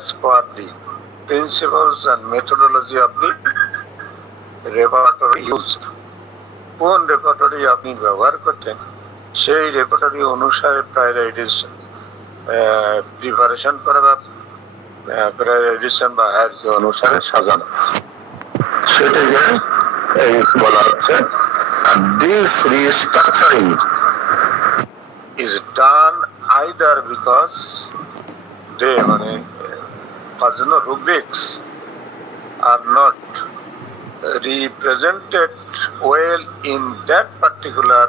as per the principles and methodology of the repertory used. কোন repertory আপনি ব্যবহার করতেন সেই রেপার্টরি অনুসারে প্রায়োরিটিস প্রিপারেশন করা বা প্রায়োরিটিশন বা হায়ারকি অনুসারে সাজানো, সেটাকে বলা হচ্ছে। This restructuring is done either because they rubrics are not represented well in that particular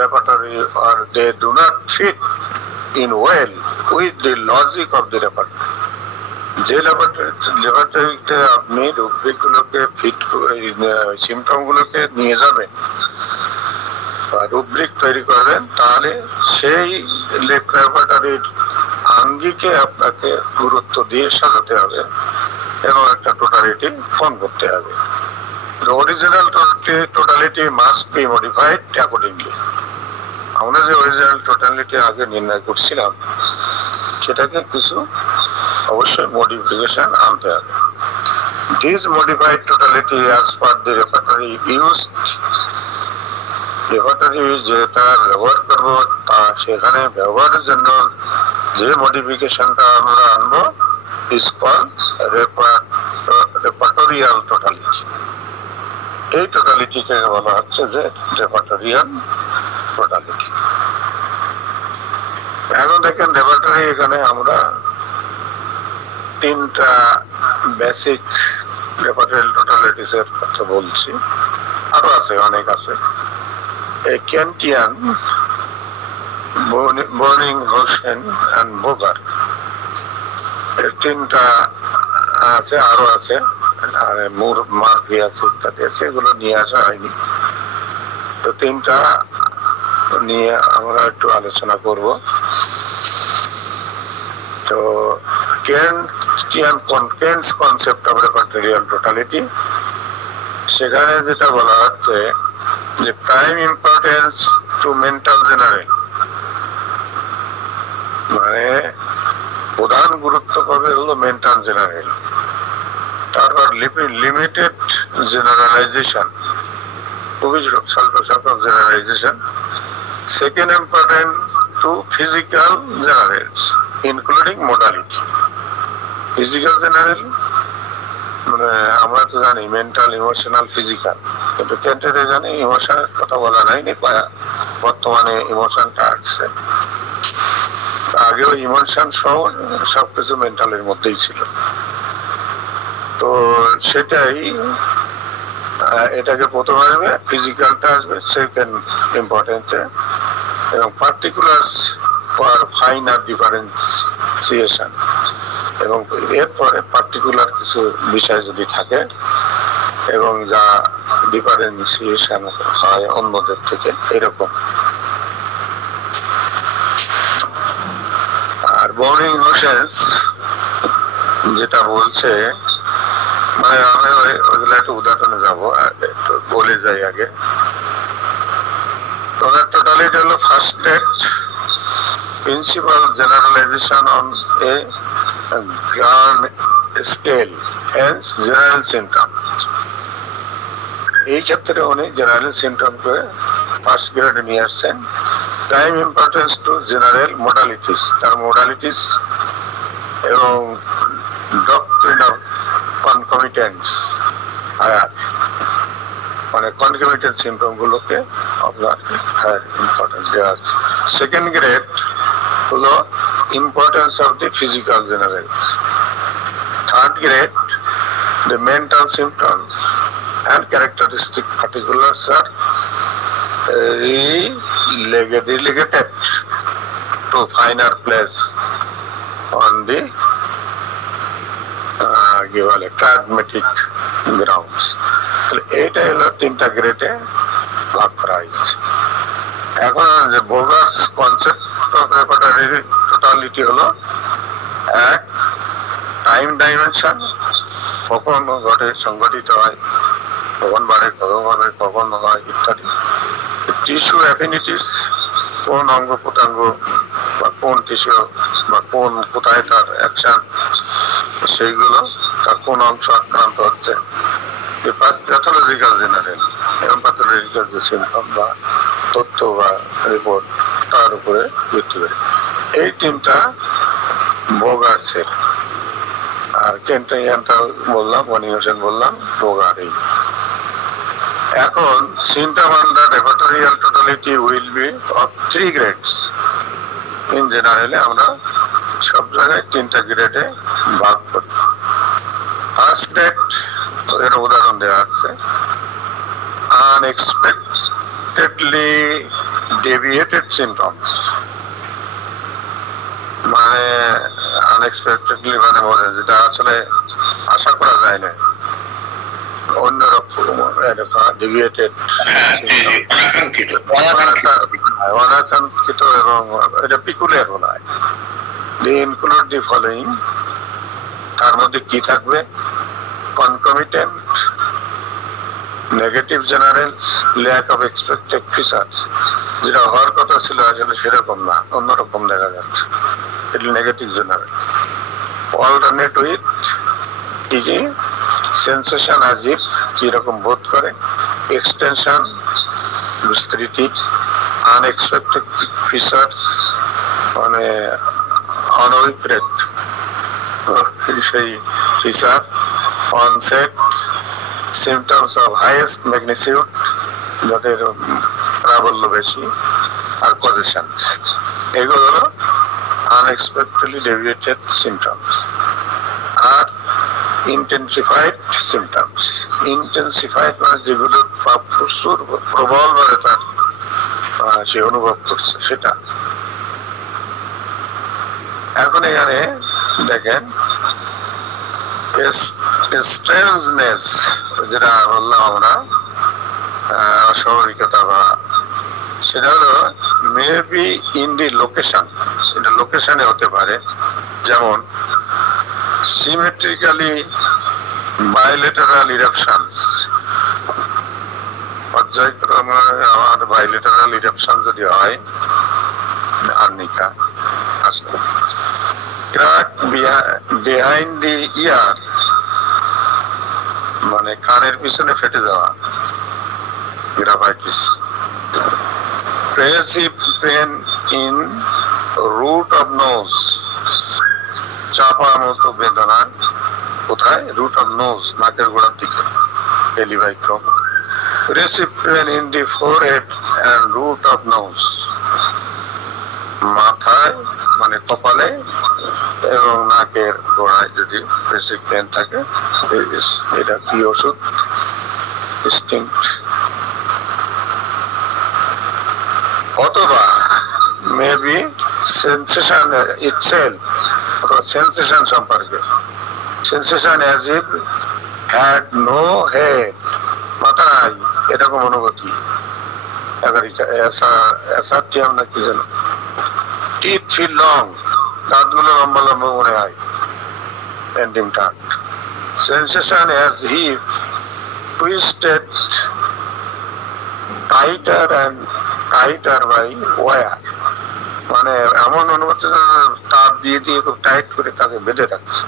repertory, or they do not fit in well with the logic of the repertory. যে লেবরেটরিতে আপনি রুব্রিক গুলোকে fit symptom গুলোকে নিয়ে যাবেন বা rubric তৈরি করবেন, তাহলে সেই লেবরেটরির আঙ্গিকে আপনাকে গুরুত্ব দিয়ে সাজাতে হবে এবং একটা টোটালিটি ফর্ম করতে হবে। The original totality must be modified accordingly. আমরা যে অরিজিনাল টোটালিটি আগে নির্ণয় করছিলাম সেটাকে কিছু অবশ্যই মডিফিকেশন আনতে হবে। This modified totality as per the repertory used, repertory যেটা ব্যবহার করব তা সেখানে ব্যবহারের জন্য যে মডিফিকেশনটা আমরা আনবো is called repertorial totality. এই টোটালিটিকে বলা হচ্ছে যে রেপার্টোরিয়াল টোটালিটি। এখন দেখেন রেপার্টরি, এখানে আমরা তিনটা বেসিক রেপার্টোরিয়াল টোটালিটিস এর কথা বলছি, আরো আছে, অনেক আছে। কেন্টিয়ান, বর্নিংহাউসেন এন্ড বোগার, এর তিনটা আছে, আরো আছে, মুর মার্ভি আছে, ইত্যাদি আছে, এগুলো নিয়ে আসা হয়নি। তো তিনটা নিয়ে আমরা একটু আলোচনা করব। তো কেন্টস কনসেপ্ট অফ রেপার্টোরিয়াল টোটালিটি, সেখানে যেটা বলা হচ্ছে যে prime importance two mental general, মানে প্রধান গুরুত্ব পাবে হলো মেন্টাল জেনারেল। তারপর লিমিটেড জেনারেলাইজেশন, খুবই স্বল্প সংখ্যক generalisation. Second important to physical generals including modality. Physical general মানে আমরা তো জানি মেন্টাল, ইমোশনাল, ফিজিক্যাল, কিন্তু কেন্টেরে জানি ইমোশনের কথা বলা নাই, বর্তমানে ইমোশনটা আসছে, আগেও ইমোশন সহ সবকিছু মেন্টালের মধ্যেই ছিল। তো সেটাই, এটাকে প্রথম আসবে, ফিজিক্যালটা আসবে সেকেন্ড ইম্পর্টেন্সে, এবং পার্টিকুলার্স ফর ফাইনার ডিফারেন্সিয়েশন, এবং এরপরে পার্টিকুলার কিছু বিষয় যদি থাকে এবং যা ডিফারেন্সিয়েশন হয় অন্যদের থেকে, এরকম। আর বর্নিংহাউসেন যেটা বলছে, মানে আমি ওইগুলো একটু উদাহরণে যাবো, একটু বলে যাই আগে। টোটালিটি হলো first date principle generalisation on a grand scale, hence general symptom. এই ক্ষেত্রে উনি জেনারেল সিমটমকে ফার্স্ট গ্রেডে নিয়ে আসছেন। Time importance to general modalities, তার মোডালিটিস এবং ডক্ট্রিন অফ কনকমিটেন্স, মানে কনকমিটেন্ট সিমটম গুলোকে আপনার হায়ার ইম্পর্টেন্স দেওয়া আছে। সেকেন্ড গ্রেড হলো importance of the physical generals. Third grade the mental symptoms and characteristic particulars are relegated to finer place on the pragmatic grounds. এইটা হলো তিনটা গ্রেডে ভাগ করা হয়েছে। এখন যে বোগার্স কনসেপ্ট অফ রেপার্টোরি টোটালিটি হলো এক, টাইম ডাইমেনশন, কখন ঘটে, সংঘটিত হয়, কখন বাড়ে, কখন ঘটে, কখন হয়, ইত্যাদি। টিস্যু অ্যাফিনিটিস, কোন অঙ্গ প্রত্যঙ্গ বা কোন টিস্যু বা কোথায় তার অ্যাকশন সেইগুলো তার কোন অংশ আক্রান্ত হচ্ছে, প্যাথোলজিক্যাল জেনারেল এবং প্যাথোলজিক্যাল যে সিমটম বা তথ্য বা রিপোর্ট তার উপরে ভিত্তি করে। এই টিমটা বোগার্সের, আর কেন্টাইয়ানটা বললাম, বনি হোসেন বললাম বোগারি। এখন symptom under repertorial totality will be of 3 grades. In general আমরা সব জায়গায় 3টা গ্রেডে ভাগ করি। ফার্স্ট গ্রেড এর উদাহরণ দেওয়া আছে, unexpectedly deviated symptoms, মানে আনএক্সপেক্টেডলি মানে বলে যেটা আসলে আশা করা যায় না, অন্যরকম ডেভিয়েটেড অনাকাঙ্ক্ষিত এবং এটা পিকুলিয়ার বলা হয়। ইনক্লুড দি ফলোইং, তার মধ্যে কি থাকবে? Concomitant negative generals, lack of expected features, যেটা হওয়ার কথা ছিল আসলে সেরকম না, অন্যরকম দেখা যাচ্ছে, এটা নেগেটিভ জেনারেল। অল্টারনেট উইথ কি কি সেন্সেশন আজিব, কিরকম বোধ করে, এক্সটেনশন বিস্তৃতি, আনএক্সপেক্টেড ফিচার্স মানে অনভিপ্রেত সেই feature, onset symptoms of highest magnitude, যাদের প্রাবল্য বেশি, আর পজিশনস, এগুলো হলো আনএক্সপেক্টেডলি ডেভিয়েটেড সিমটমস। আর ইন্টেন্সিফাইড সিমটমস, ইন্টেন্সিফাইড মানে যেগুলো প্রচুর প্রবল ভাবে তার সে অনুভব করছে সেটা। এখন এখানে দেখেন স্ট্রেঞ্জনেস, যেটা বললাম আমরা অস্বাভাবিকতা, বা সেটা হলো মেবি ইন দি লোকেশন, এটা লোকেশনে হতে পারে, যেমন সিমেট্রিক্যালি বাইলেটারাল ইরাপশনস, পর্যায়ক্রমে আমার বাইলেটারাল ইরাপশন যদি হয়, আর্নিকা আসলে ক্র্যাক বিহাইন্ড দি ইয়ার মানে কানের পিছনে ফেটে যাওয়া, গ্রাভাইটিস, pressive pain in root of nose, চাপার মতো বেদনা, কোথায়? রুট অফ নোজ, নাকের গোড়ার দিকে, পেলিভাইক্রম, pressive pain in the forehead and root of nose, মাথায় মানে কপালে এবং নাকের গোড়ায় যদি বেসিক পেন থাকে, এটা কি ওষুধ? ডিস্টিংক্ট। অথবা মেবি সেন্সেশন ইটসেলফ, অথবা সেন্সেশন সম্পর্কে, sensation as if had no head, মাথা নাই এরকম অনুভূতি, অ্যাসার্টিয়াম না কি যেন, টিথ ফিল লং, দাঁতগুলো লম্বা লম্বা মনে হয়, এন্ডিমটাট, sensation as if twisted tighter and tighter by wire, মানে এমন অনুভূতি তার দিয়ে দিয়ে খুব টাইট করে তাকে বেঁধে রাখছে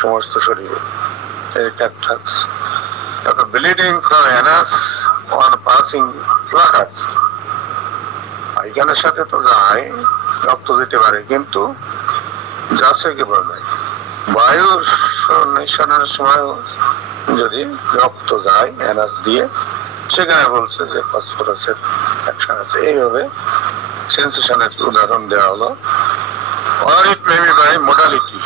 সমস্ত শরীরে, তারপর bleeding from anus on passing flatus, পায়খানার সাথে তো যায়, রক্ত যেতে পারে, কিন্তু যাচ্ছে কি বলে বায়ু নিঃসরণের সময় যদি রক্ত যায় অ্যানাস দিয়ে, সেখানে বলছে যে ফসফরাসের অ্যাকশন আছে। এইভাবে সেন্সেশনের উদাহরণ দেওয়া হলো। or it may be by modality,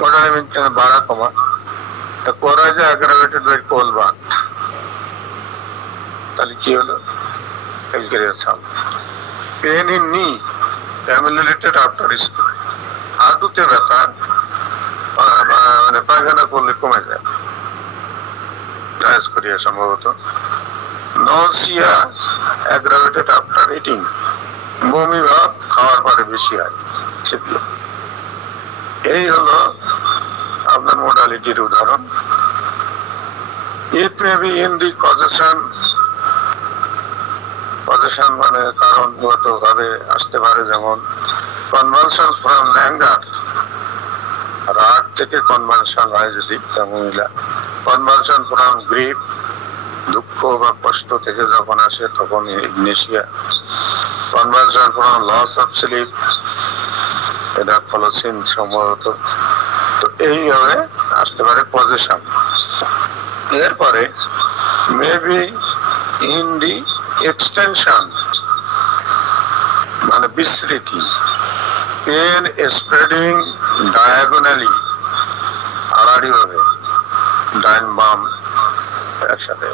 modality বাড়া কমা, করা যায় aggravated by cold bath, তাহলে কি হলো? পেন ইন নি ফ্যামিলিটেড আফটার স্কুল, হাঁটুতে ব্যথা মানে পায়খানা করলে কমে যায়, ডায়াসকোরিয়া সম্ভবত। নসিয়া অ্যাগ্রাভেটেড আফটার ইটিং, বমি ভাব খাওয়ার পরে বেশি হয়, এই হলো আপনার মোডালিটির উদাহরণ। It may be in the causation, position মানে কারণগত ভাবে আসতে পারে, যেমন কনভালশন ফ্রম অ্যাঙ্গার, রাগ থেকে কনভার্সন হয় যদি মহিলা, কনভার্সন ফ্রম গ্রিফ, দুঃখ বা কষ্ট থেকে যখন আসে তখন Ignatia, conversion from loss of sleep, এটা ফলোসিন সম্ভবত। তো এইভাবে আসতে পারে পজিশন। এরপরে মেবি ইন দি এক্সটেনশন, মানে বিস্তৃতি, পেন স্প্রেডিং ডায়াগোনালি, আড়াআড়ি ভাবে, ডাইন বাম একসাথে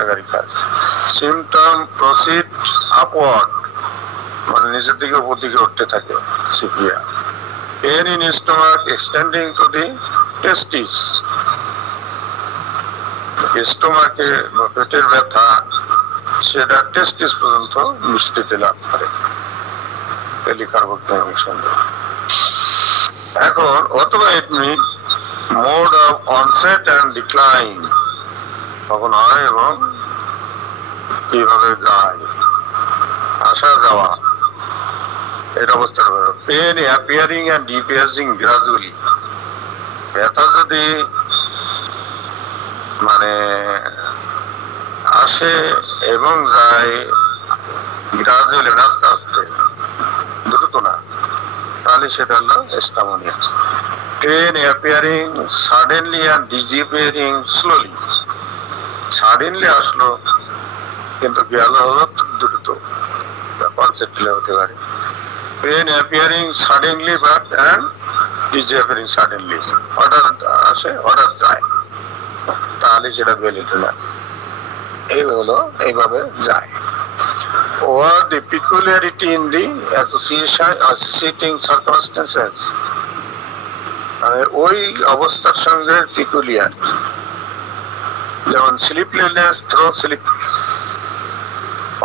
একাধিক কাজ। সিমটম প্রসিড আপওয়ার্ড, মানে নিচের দিকে উপর দিকে উঠতে থাকে, Sepia. Pain in stomach extending to the testis, স্টোমাকে পেটের ব্যথা সেটা টেস্টিস পর্যন্ত বিস্তৃতি লাভ করে। এখন অথবা it mean mode of onset and decline, কখন হয় এবং কিভাবে যায়, আসা যাওয়া, এর অবস্থা। Pain appearing and disappearing gradually, ব্যথা যদি মানে আসে এবং যায় গ্রাজুয়ালি, আস্তে আস্তে, দ্রুত না, তাহলে সেটা হলো Stramonium. Pain appearing suddenly and disappearing slowly, suddenly আসলো কিন্তু গেল হলো দ্রুত, কনসেপ্টলি হতে পারে। Pain appearing suddenly but and disappearing suddenly, অর্ডার আসে অর্ডার যায়, তাহলে সেটা ভ্যালিড না। এই হলো এইভাবে যায়। Or the peculiarity in the associating circumstances, মানে ওই অবস্থার সঙ্গে পিকুলিয়ার, যেমন sleeplessness through sleep,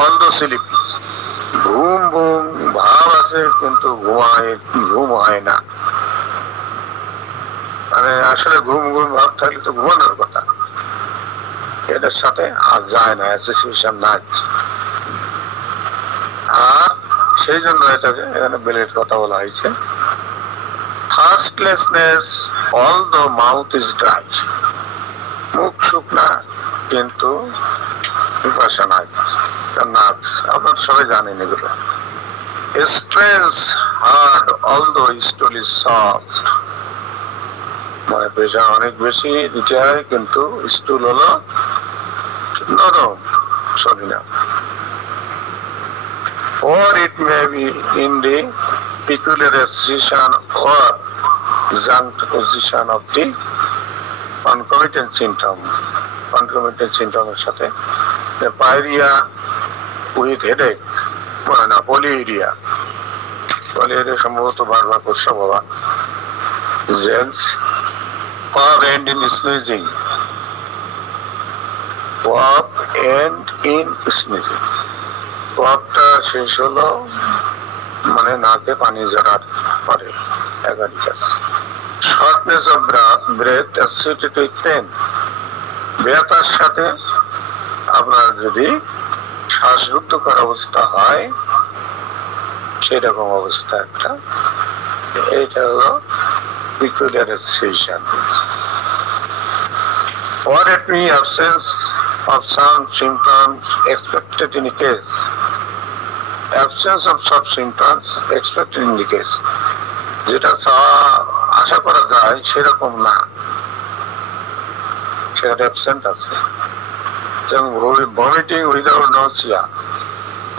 although sleep, ঘুম ঘুম ভাব আছে কিন্তু ঘুম হয় না, মানে আসলে ঘুম ঘুম ভাব থাকলে তো ঘুমানোর কথা, এটার সাথে আর যায় না, অ্যাসোসিয়েশন নাই। আর সেই জন্য এটাকে এখানে বেলের কথা বলা হয়েছে। থার্স্টলেসনেস অলদো মাউথ ইজ ড্রাই, মুখ শুকনা কিন্তু পিপাসা নাই, নাচ, আপনারা সবাই জানেন এগুলো। Stress hard although স্টুল is soft, মানে পেশা অনেক বেশি দিতে হয় কিন্তু স্টুল হলো নরম, সরি না। Or it may be in the peculiar association or juxtaposition of the concomitant symptom, concomitant symptom এর সাথে pyorrhea with headache, মানে না polyuria, polyuria সম্ভবত বারবার প্রস্রাব হওয়া, জেন্স cough and in sneezing, cough and in sneezing, কফটা শেষ হলো মানে নাকে পানি ঝরার পরে, একাধিক আছে। Shortness of breath associated with pain, ব্যথার সাথে আপনার যদি শ্বাসরুদ্ধকর অবস্থা হয় সেরকম অবস্থা একটা, এইটা হলো peculiar association. Or it may absence of some symptoms expected in a case, absence of some symptoms expected in the case, যেটা আশা করা যায় সেরকম না, সেটা অ্যাবসেন্ট আছে। যেমন ভমিটিং উইদাউট নসিয়া,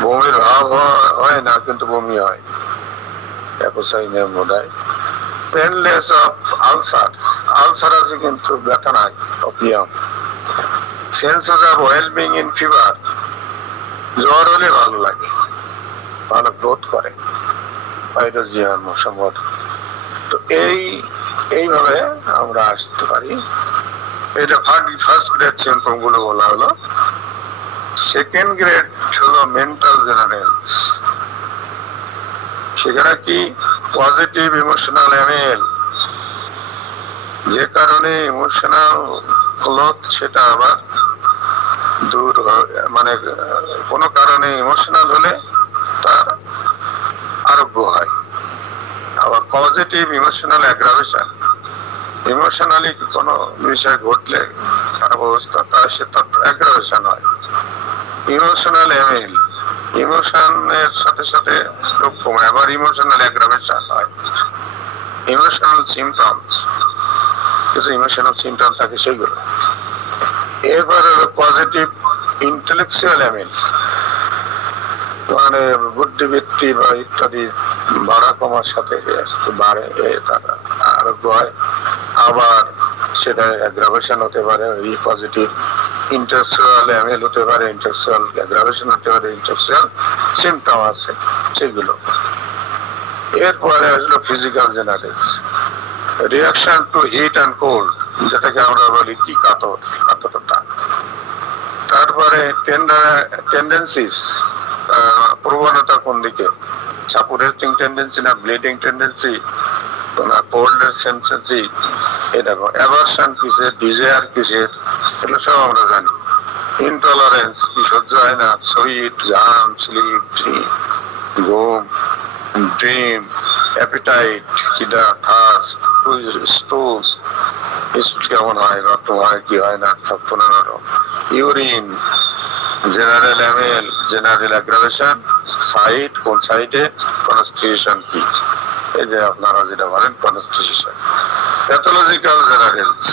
বমির ভাব হয় না কিন্তু বমি হয়, অ্যাপোসাইনিয়া মোডাই। পেনলেস অফ আলসার্স, আলসার আছে কিন্তু ব্যথা নাই, opium. Senses of wellbeing in fever, জ্বর হলে ভালো লাগে, ভালো বোধ করে, পাইরোজিয়াম সম্ভবত। তো এইভাবে আমরা আসতে পারি। এটা ফার্স্ট গ্রেড সিম্পটম গুলো বলা হলো। সেকেন্ড গ্রেড হলো মেন্টাল জেনারেলস, সেখানে কি পজিটিভ ইমোশনাল এমএল, যে কারণে ইমোশনাল ফ্লোথ সেটা আবার দূর, মানে কোনো কারণে ইমোশনাল হলে তার আরোগ্য হয়। আবার পজিটিভ ইমোশনাল অ্যাগ্রাভেশন, ইমোশনালি কোনো বিষয় ঘটলে খারাপ অবস্থা, তার সে তত অ্যাগ্রাভেশন হয়। ইমোশনাল এমিল, ইমোশনের সাথে সাথে রোগ কমে, আবার ইমোশনাল অ্যাগ্রাভেশন হয়। ইমোশনাল সিমটমস, কিছু ইমোশনাল সিমটম থাকে সেগুলো। এরপর হলো পজিটিভ ইন্টেলেকচুয়াল এমিল, মানে বুদ্ধিবৃত্তি বা ইত্যাদি বাড়া কমার সাথে একটু বাড়ে, তারা আরোগ্য হয়। আবার সেটা অ্যাগ্রাভেশন হতে পারে, এই পজিটিভ ইন্টেলেকচুয়াল এমিল হতে পারে, ইন্টেলেকচুয়াল অ্যাগ্রাভেশন হতে পারে, ইন্টেলেকচুয়াল সিমটম আছে সেগুলো। এরপরে আসলো physical generals, reaction to heat and cold, যেটাকে আমরা বলি কি কাতরতা। তারপরে টেন্ডেন্সিস, প্রবণতা কোন দিকে, সাপুরেটিং টেন্ডেন্সি না ব্লিডিং টেন্ডেন্সি না কোল্ডের সেন্সেন্সি, এরকম অ্যাভারশন কিসের, ডিজায়ার কিসের, এগুলো সব আমরা জানি। ইনটলারেন্স, কি সহ্য হয় না, সুইট, গান, স্লিপ, ঘুম, ড্রিম, অ্যাপিটাইট, খিদা, থার্স্ট, স্টুল, কেমন হয়, রক্ত হয় কি হয় না, সব 15। ইউরিন, জেনারেল এমিল, জেনারেল অ্যাগ্রাভেশন, সাইট, কোন সাইটে, কনস্টিটিউশন কি, এই যে আপনারা যেটা বলেন কনস্টিটিউশন। প্যাথোলজিক্যাল জেনারেলস,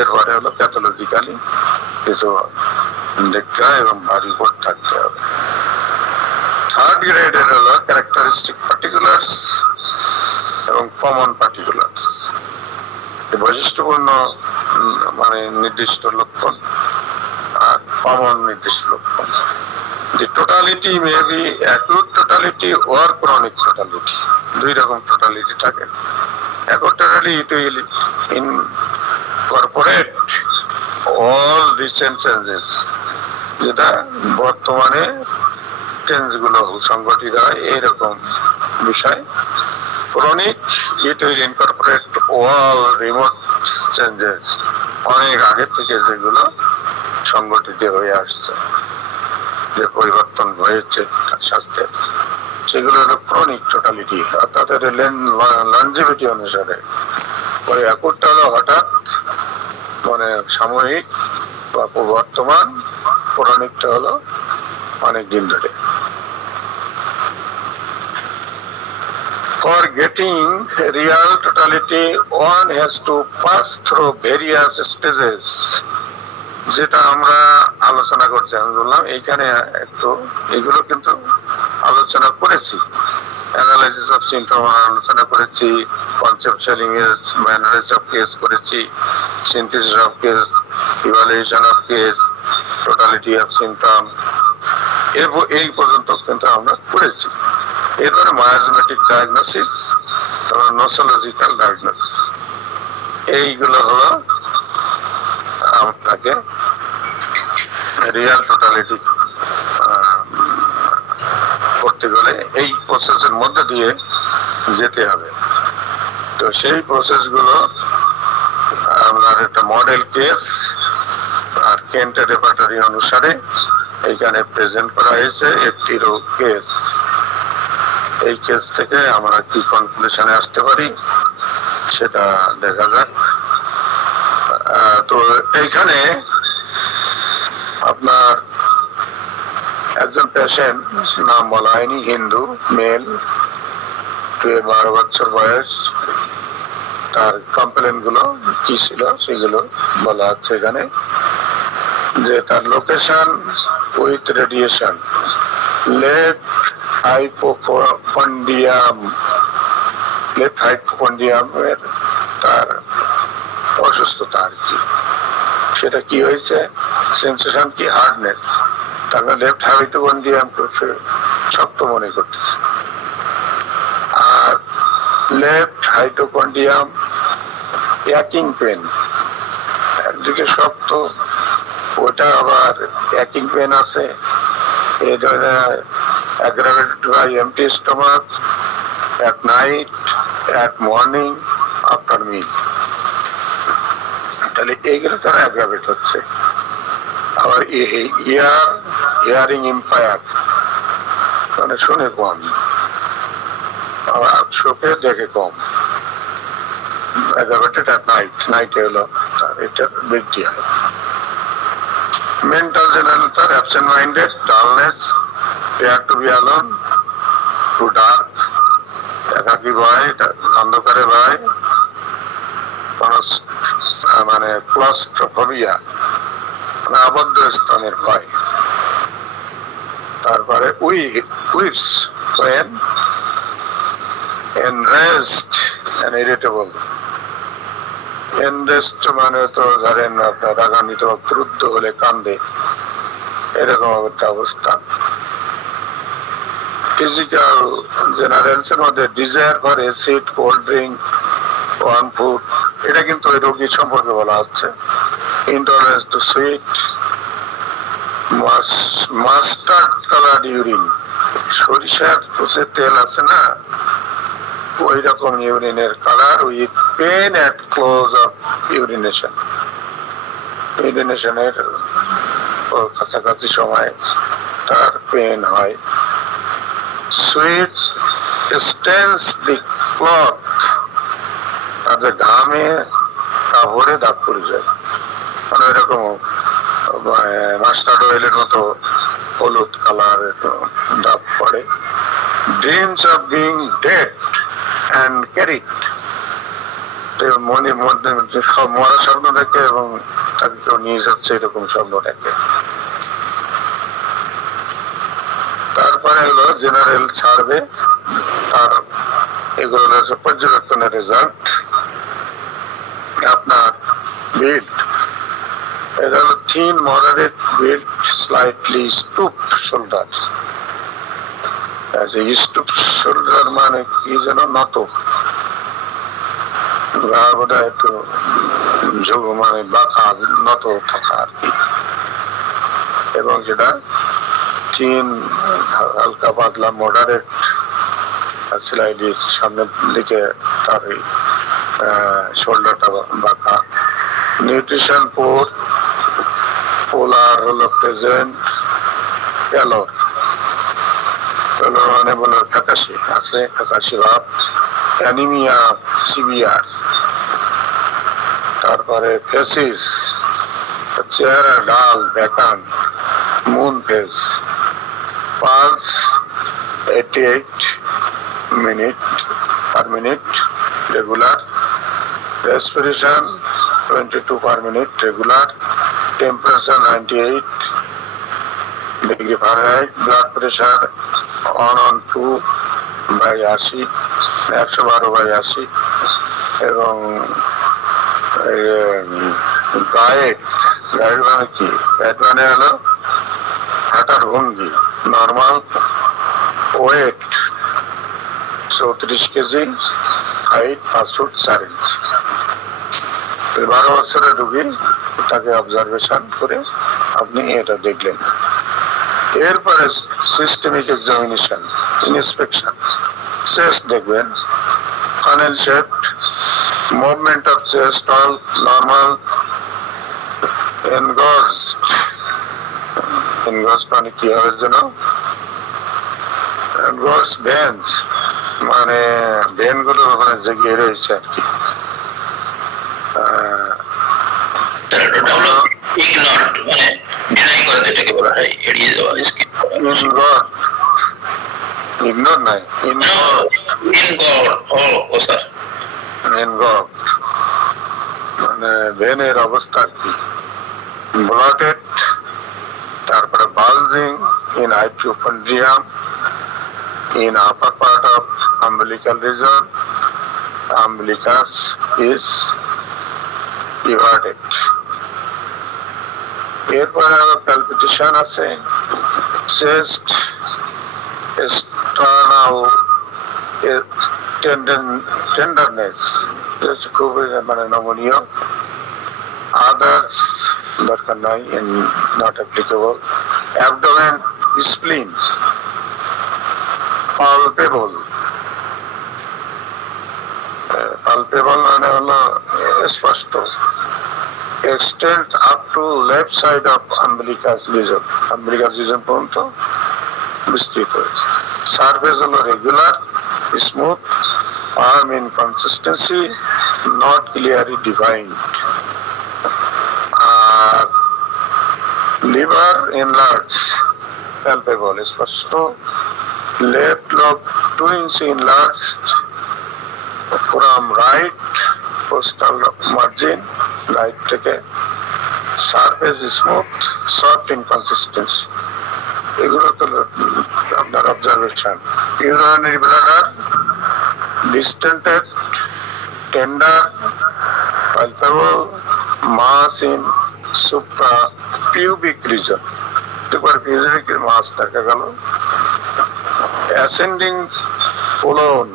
এরপরে হলো প্যাথোলজিক্যালি কিছু দেখতে হয় এবং রিপোর্ট থাকতে হবে। থার্ড গ্রেডের হলো ক্যারেক্টারিস্টিক পার্টিকুলার্স এবং কমন পার্টিকুলার্স, বৈশিষ্ট্যপূর্ণ মানে নির্দিষ্ট লক্ষণ আর কমন নির্দিষ্ট লক্ষণ। The totality may be acute totality or chronic totality, দুই রকম টোটালিটি থাকে। Acute totality it will incorporate all recent changes, যেটা বর্তমানে চেঞ্জ গুলো সংগঠিত হয় এইরকম বিষয়। Chronic it will incorporate all remote changes, অনেক আগে থেকে যেগুলো সংগঠিত হয়ে আসছে, যে পরিবর্তন হয়েছে স্বাস্থ্যের, সেগুলো হলো ক্রনিক টোটালিটি, অর্থাৎ লঞ্জিভিটি অনুসারে। পরে অ্যাকুটটা হলো হঠাৎ, মানে সাময়িক বা বর্তমান, ক্রনিকটা হলো অনেক দিন ধরে। For getting real totality, one has to pass through various stages, যেটা আমরা আলোচনা করছি। আমি বললাম এইখানে একটু এগুলো কিন্তু আলোচনা করেছি, অ্যানালাইসিস অফ সিম্পটম আলোচনা করেছি, কনসেপচুয়াল ইমেজ, ম্যানারেজ অফ কেস করেছি, synthesis of case, evaluation of case, totality of symptom, এই পর্যন্ত কিন্তু আমরা করেছি। এরপরে মায়োজমেটিক ডায়াগনোসিস, নোসোলজিক্যাল ডায়াগনোসিস, এইগুলো হলো আপনাকে রিয়াল টোটালিটি করতে গেলে এই প্রসেসের মধ্যে দিয়ে যেতে হবে। তো সেই প্রসেস গুলো আপনার একটা মডেল কেস আর কেন্টের রেপার্টরি অনুসারে এইখানে প্রেজেন্ট করা হয়েছে একটি রোগ কেস। এই কেস থেকে আমরা কি কনক্লুশনে আসতে পারি সেটা দেখা যাক। তো এইখানে আপনার একজন পেশেন্ট, নাম বলা হয়নি, হিন্দু মেল, 12 বছর বয়স, তার কমপ্লেন গুলো কি ছিল সেগুলো বলা হচ্ছে এখানে, যে তার লোকেশন উইথ রেডিয়েশন, লেফট হাইপোকন্ডিয়ামের তার অসুস্থতা আর কি, সেটা কি হয়েছে, সেন্সেশন কি, হার্ডনেস, তারপরে লেফট হাইপোকন্ডিয়াম শক্ত মনে করতেছে, আর লেফট হাইপোকন্ডিয়াম অ্যাকিং পেন, একদিকে শক্ত, ওটা আবার অ্যাকিং পেন আছে, এই ধরনের aggravated by empty stomach at night, at morning, after meal, তাহলে এইগুলো তারা অ্যাগ্রাভেট হচ্ছে। আবার হিয়ারিং ইম্পায়ার, মানে শুনে কম, আবার চোখে দেখে কম, aggravated at night. Night হলো এটার বৃদ্ধি হয়। Mental general তার absent minded, dullness, fear to be alone, to dark, একাকী ভয়, অন্ধকারে ভয়, মানে ক্লস্ট্রোফোবিয়া, মানে আবদ্ধ স্থানের ভয়। তারপরে weeps when enraged and irritable. Enraged মানে তো ধরেন আপনার রাগান্বিত ক্রুদ্ধ হলে কান্দে, এরকম একটা অবস্থা। ফিজিক্যাল জেনারেলস এর মধ্যে desire for acid, cold drink, warm food, এটা কিন্তু ওই রোগী সম্পর্কে বলা হচ্ছে। Intolerance to sweet, mustard coloured urine, সরিষার তেল আছে না, ওই রকম ইউরিনের colour, with pain at close of urination, ইউরিনেশনের কাছাকাছি সময় তার পেন হয়। সুইট স্টেন্স দি ক্লথ, তাদের ঘামে কাপড়ে দাগ পড়ে যায়, মানে এরকম মাস্টার্ড অয়েলের মতো হলুদ কালার দাগ পড়ে। Dreams of being dead and carried, মনের মধ্যে মরা স্বপ্ন দেখে এবং তাকে কেউ নিয়ে যাচ্ছে এরকম স্বপ্ন দেখে। তারপরে হলো জেনারেল সার্ভে, আর এগুলো হচ্ছে পর্যবেক্ষণের রেজাল্ট। আপনার বিল্ড, এটা হলো thin moderate build, slightly stoop shoulder. Stoop shoulder মানে কি যেন নত, একটু মানে বাঁকা নত থাকা আর কি, এবং যেটা থিন হালকা পাতলা মডারেট স্লাইডলি সামনের দিকে তার শোল্ডারটা বাঁকা। নিউট্রিশন পোর, পোলার হলো প্রেজেন্ট, ক্যালোর মানে বলো ফ্যাকাশে আছে, ফ্যাকাশে ভাব। Anaemia severe. তারপরে ফেসিস, চেহারা ডাল, বেকান, moon face. Pulse 88 minute per minute regular. Respiration 22 per minute regular. Temperature 98 degree Fahrenheit. Blood pressure 112/80, 112/80। এবং গাইড মানে কি? গাইড মানে হলো হাঁটার ভঙ্গি। Normal wait 34 KG, height 5 foot 4 ইঞ্চি। 12 বছরের রোগী, তাকে অবজারভেশন করে আপনি এটা দেখলেন। এরপরে সিস্টেমিক এক্সামিনেশন, ইন্সপেকশন। চেস্ট দেখবেন, funnel shape, movement of chest all normal. Engorged, engorged মানে কি হবে যেন? এনগর্জড ভেন্স মানে ভেন গুলো ওখানে জেগে রয়েছে আর কি। মানে ভেনের অবস্থা আর কি। ব্লটেড, তারপরে bulging in hypochondrium, in upper part of umbilical region, umbilicus is everted. এরপরে palpitation আছে, chest, sternal tenderness, খুবই মানে নমনীয়। Others দরকার নাই, not applicable. Abdomen, spleen, palpable, palpable মানে হলো স্পষ্ট। Extend up to left side of umbilicus region, umbilicus region পর্যন্ত বিস্তৃত। Surface হলো regular, smooth, firm in consistency, not clearly defined. আর liver enlarged, palpable, স্পষ্ট. Left lobe 2 inch enlarged from right costal margin, right থেকে. Surface smooth, soft in consistency. এগুলো তো আপনার observation. Urinary bladder distended, tender, palpable, mass in suprapubic region. এবার pubic mass দেখা গেল. Ascending colon,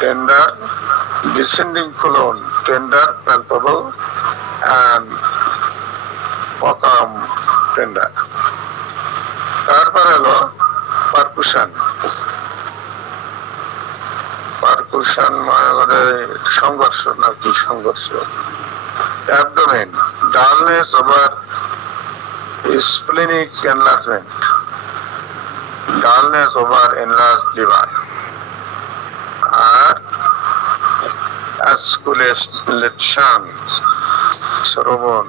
tender, descending colon, tender, palpable, and pocum, tender. তারপর হলো পারকুশন. পারকুশন মানে করে সংঘর্ষ নাকি সংঘর্ষ. Abdomen, dullness over splenic enlargement, dullness over enlarge liver. আর অ্যাসকুলেশন, শ্রবণ,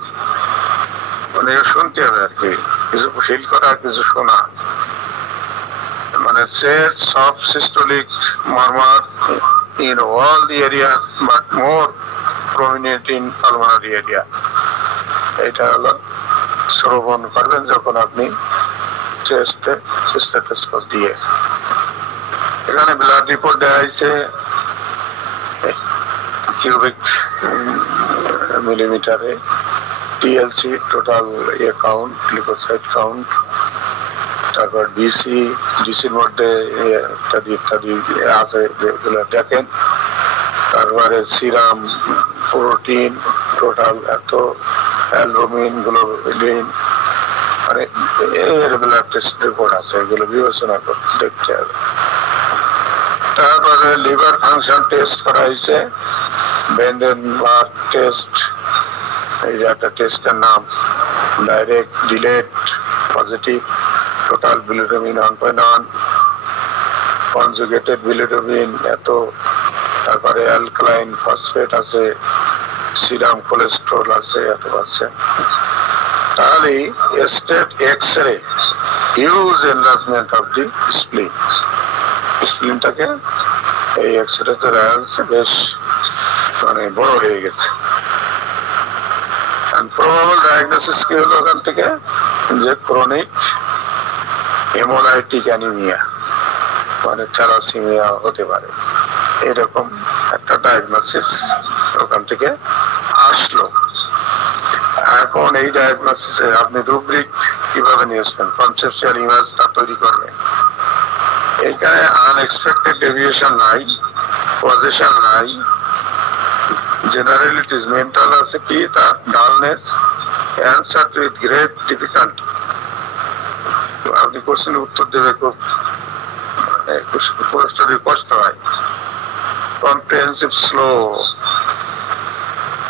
মানে শুনতে হবে আর কি, কিছু ফিল করা, কিছু শোনা. মানে chest, soft systolic murmur in all the areas but more prominent in pulmonary area. এটা হলো শ্রবণ করবেন যখন আপনি চেস্টে স্টেথোস্কোপ দিয়ে. এখানে ব্লাড রিপোর্ট দেওয়া হয়েছে কিউবিক মিলিমিটারে. TLC, total count, glucoside count, তারপর ডিসির মধ্যে ইত্যাদি ইত্যাদি আছে যেগুলো দেখেন. তারপরে সিরাম, প্রোটিন, টোটাল এত, অ্যালবুমিন, গ্লোবুলিন, মানে এর ব্লাড টেস্ট রিপোর্ট আছে, এগুলো বিবেচনা করতে দেখতে হবে. তারপরে লিভার ফাংশন টেস্ট করা হয়েছে, ভ্যান্ডেনবার্গ টেস্ট. এই যে একটা টেস্টের নাম, direct, dilate, positive. Total bilirubin 1.1, conjugated bilirubin এত, তারপরে অ্যালকালাইন ফসফেট আছে, সিরাম কোলেস্ট্রল আছে এত আছে. তাহলে state X ray, huge enlargement of the spleen. স্প্লিনটাকে এই এক্সরেতে দেখা যাচ্ছে বেশ মানে বড় হয়ে গেছে. প্রবাবল ডায়াগনোসিস কি হলো ওখান থেকে, যে ক্রনিক হেমোলাইটিক অ্যানিমিয়া, মানে থ্যালাসেমিয়া হতে পারে, এরকম একটা ডায়াগনোসিস ওখান থেকে আসলো. এখন এই ডায়াগনোসিসে আপনি রুব্রিক কিভাবে নিয়েছেন, কনসেপচুয়াল ইমেজটা তৈরি করবেন. এখানে আনএক্সপেক্টেড ডেভিয়েশন নাই, পজিশন নাই, জেনারেলিটিস মেন্টাল আছে কি, তার dullness, answer with great difficulty. আপনি কোশ্চেন উত্তর দেবে খুব কষ্ট হয়. কম্প্রিহেনসিভ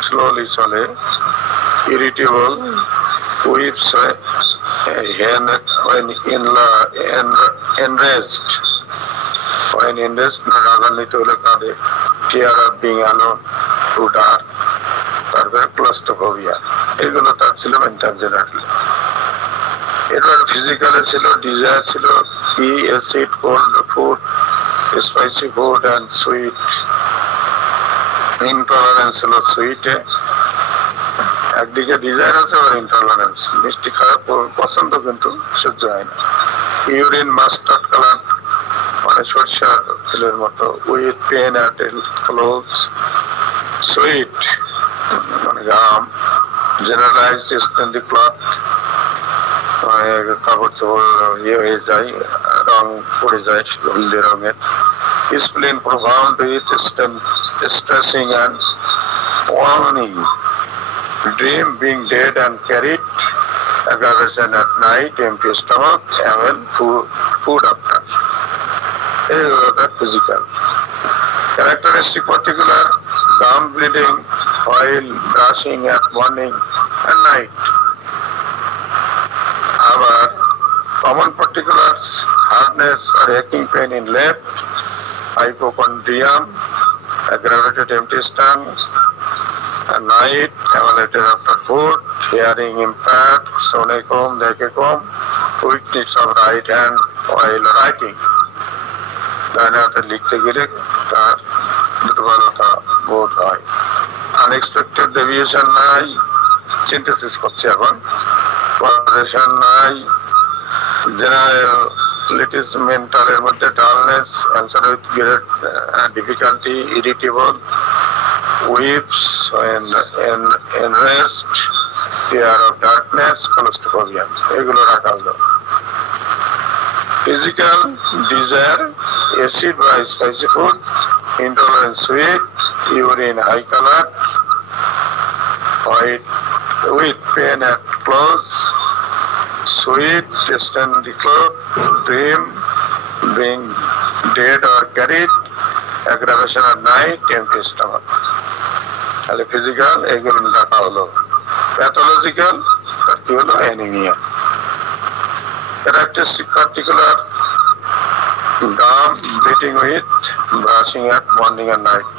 স্লোলি চলে, ইরিটেবল, উইপস রাগান্বিত হলে কাঁদে, fear of being alone, to dark, তারপরে ক্লাস্ট্রোফোবিয়া. এগুলো তার ছিল মেন্টাল জেনারেলি. এরপর ফিজিক্যালে ছিল ডিজায়ার ছিল কি, acid, cold food, spicy food and sweet. Intolerance ছিল সুইটে. একদিকে ডিজায়ার আছে আর ইনটলারেন্স, মিষ্টি খাওয়া পছন্দ কিন্তু সহ্য হয় না. ইউরিন মাস্টার্ড কালার, মানে সরষা তেলের মতো. With pain at clothes, sweet মানে গাম. জেনারেলাইজড স্ট্যান্ডিং ক্লথ, কাপড় চোপড় ইয়ে হয়ে যায়, রং পড়ে যায় হলদে রঙের. স্প্লিন profound with tracing and warning. Dream being dead and carried. aggravation at night, empty stomach, and food after. This is the physical. Characteristic particular, gum bleeding while brushing at morning and night. Our common particulars, hardness or aching pain in left, hypochondrium, aggravated empty stomach, night emanated after food, hearing impaired, sonecom, dececom, weakness of right hand while writing. ডান হাতে লিখতে গেলে তার দুর্বলতা বোধ হয়। Unexpected deviation নাই, synthesis করছে এখন, কোয়াড্রেশন নাই, জেনারেলিটিস মেন্টালের মধ্যে dullness, answer with great difficulty, irritable, weeps when enraged, fear of darkness, claustrophobia, এগুলো রাখা হলো। Physical desire, acid বা spicy food, intolerance sweet, urine high color, white with pain at close, sweet, distant cloth, dream, being dead or carried, aggravation at night, empty stomach. তাহলে physical এগুলো দেখা হলো। Pathological তার কি হলো? Anaemia. Characteristic particular gum bleeding with brushing at morning and night,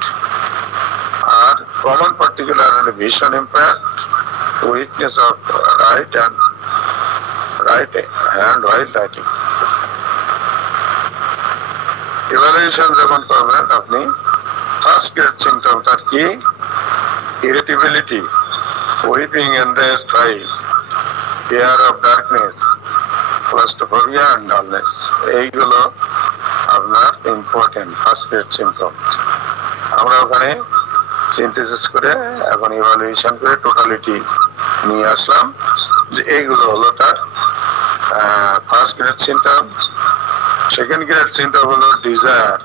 আর common particular হলো vision impaired, weakness of right hand while writing। Evaluation যখন করবেন আপনি, ফার্স্ট গ্রেড সিমটম তার কি? irritability, weeping and raised eye, fear of darkness, claustrophobia and dullness, এইগুলো আপনার important first grade symptom. আমরা ওখানে সিনথেসিস করে এখন ইভালুয়েশন করে টোটালিটি নিয়ে আসলাম যে এইগুলো হলো তার first grade symptom. Second grade symptom হলো ডিজায়ার,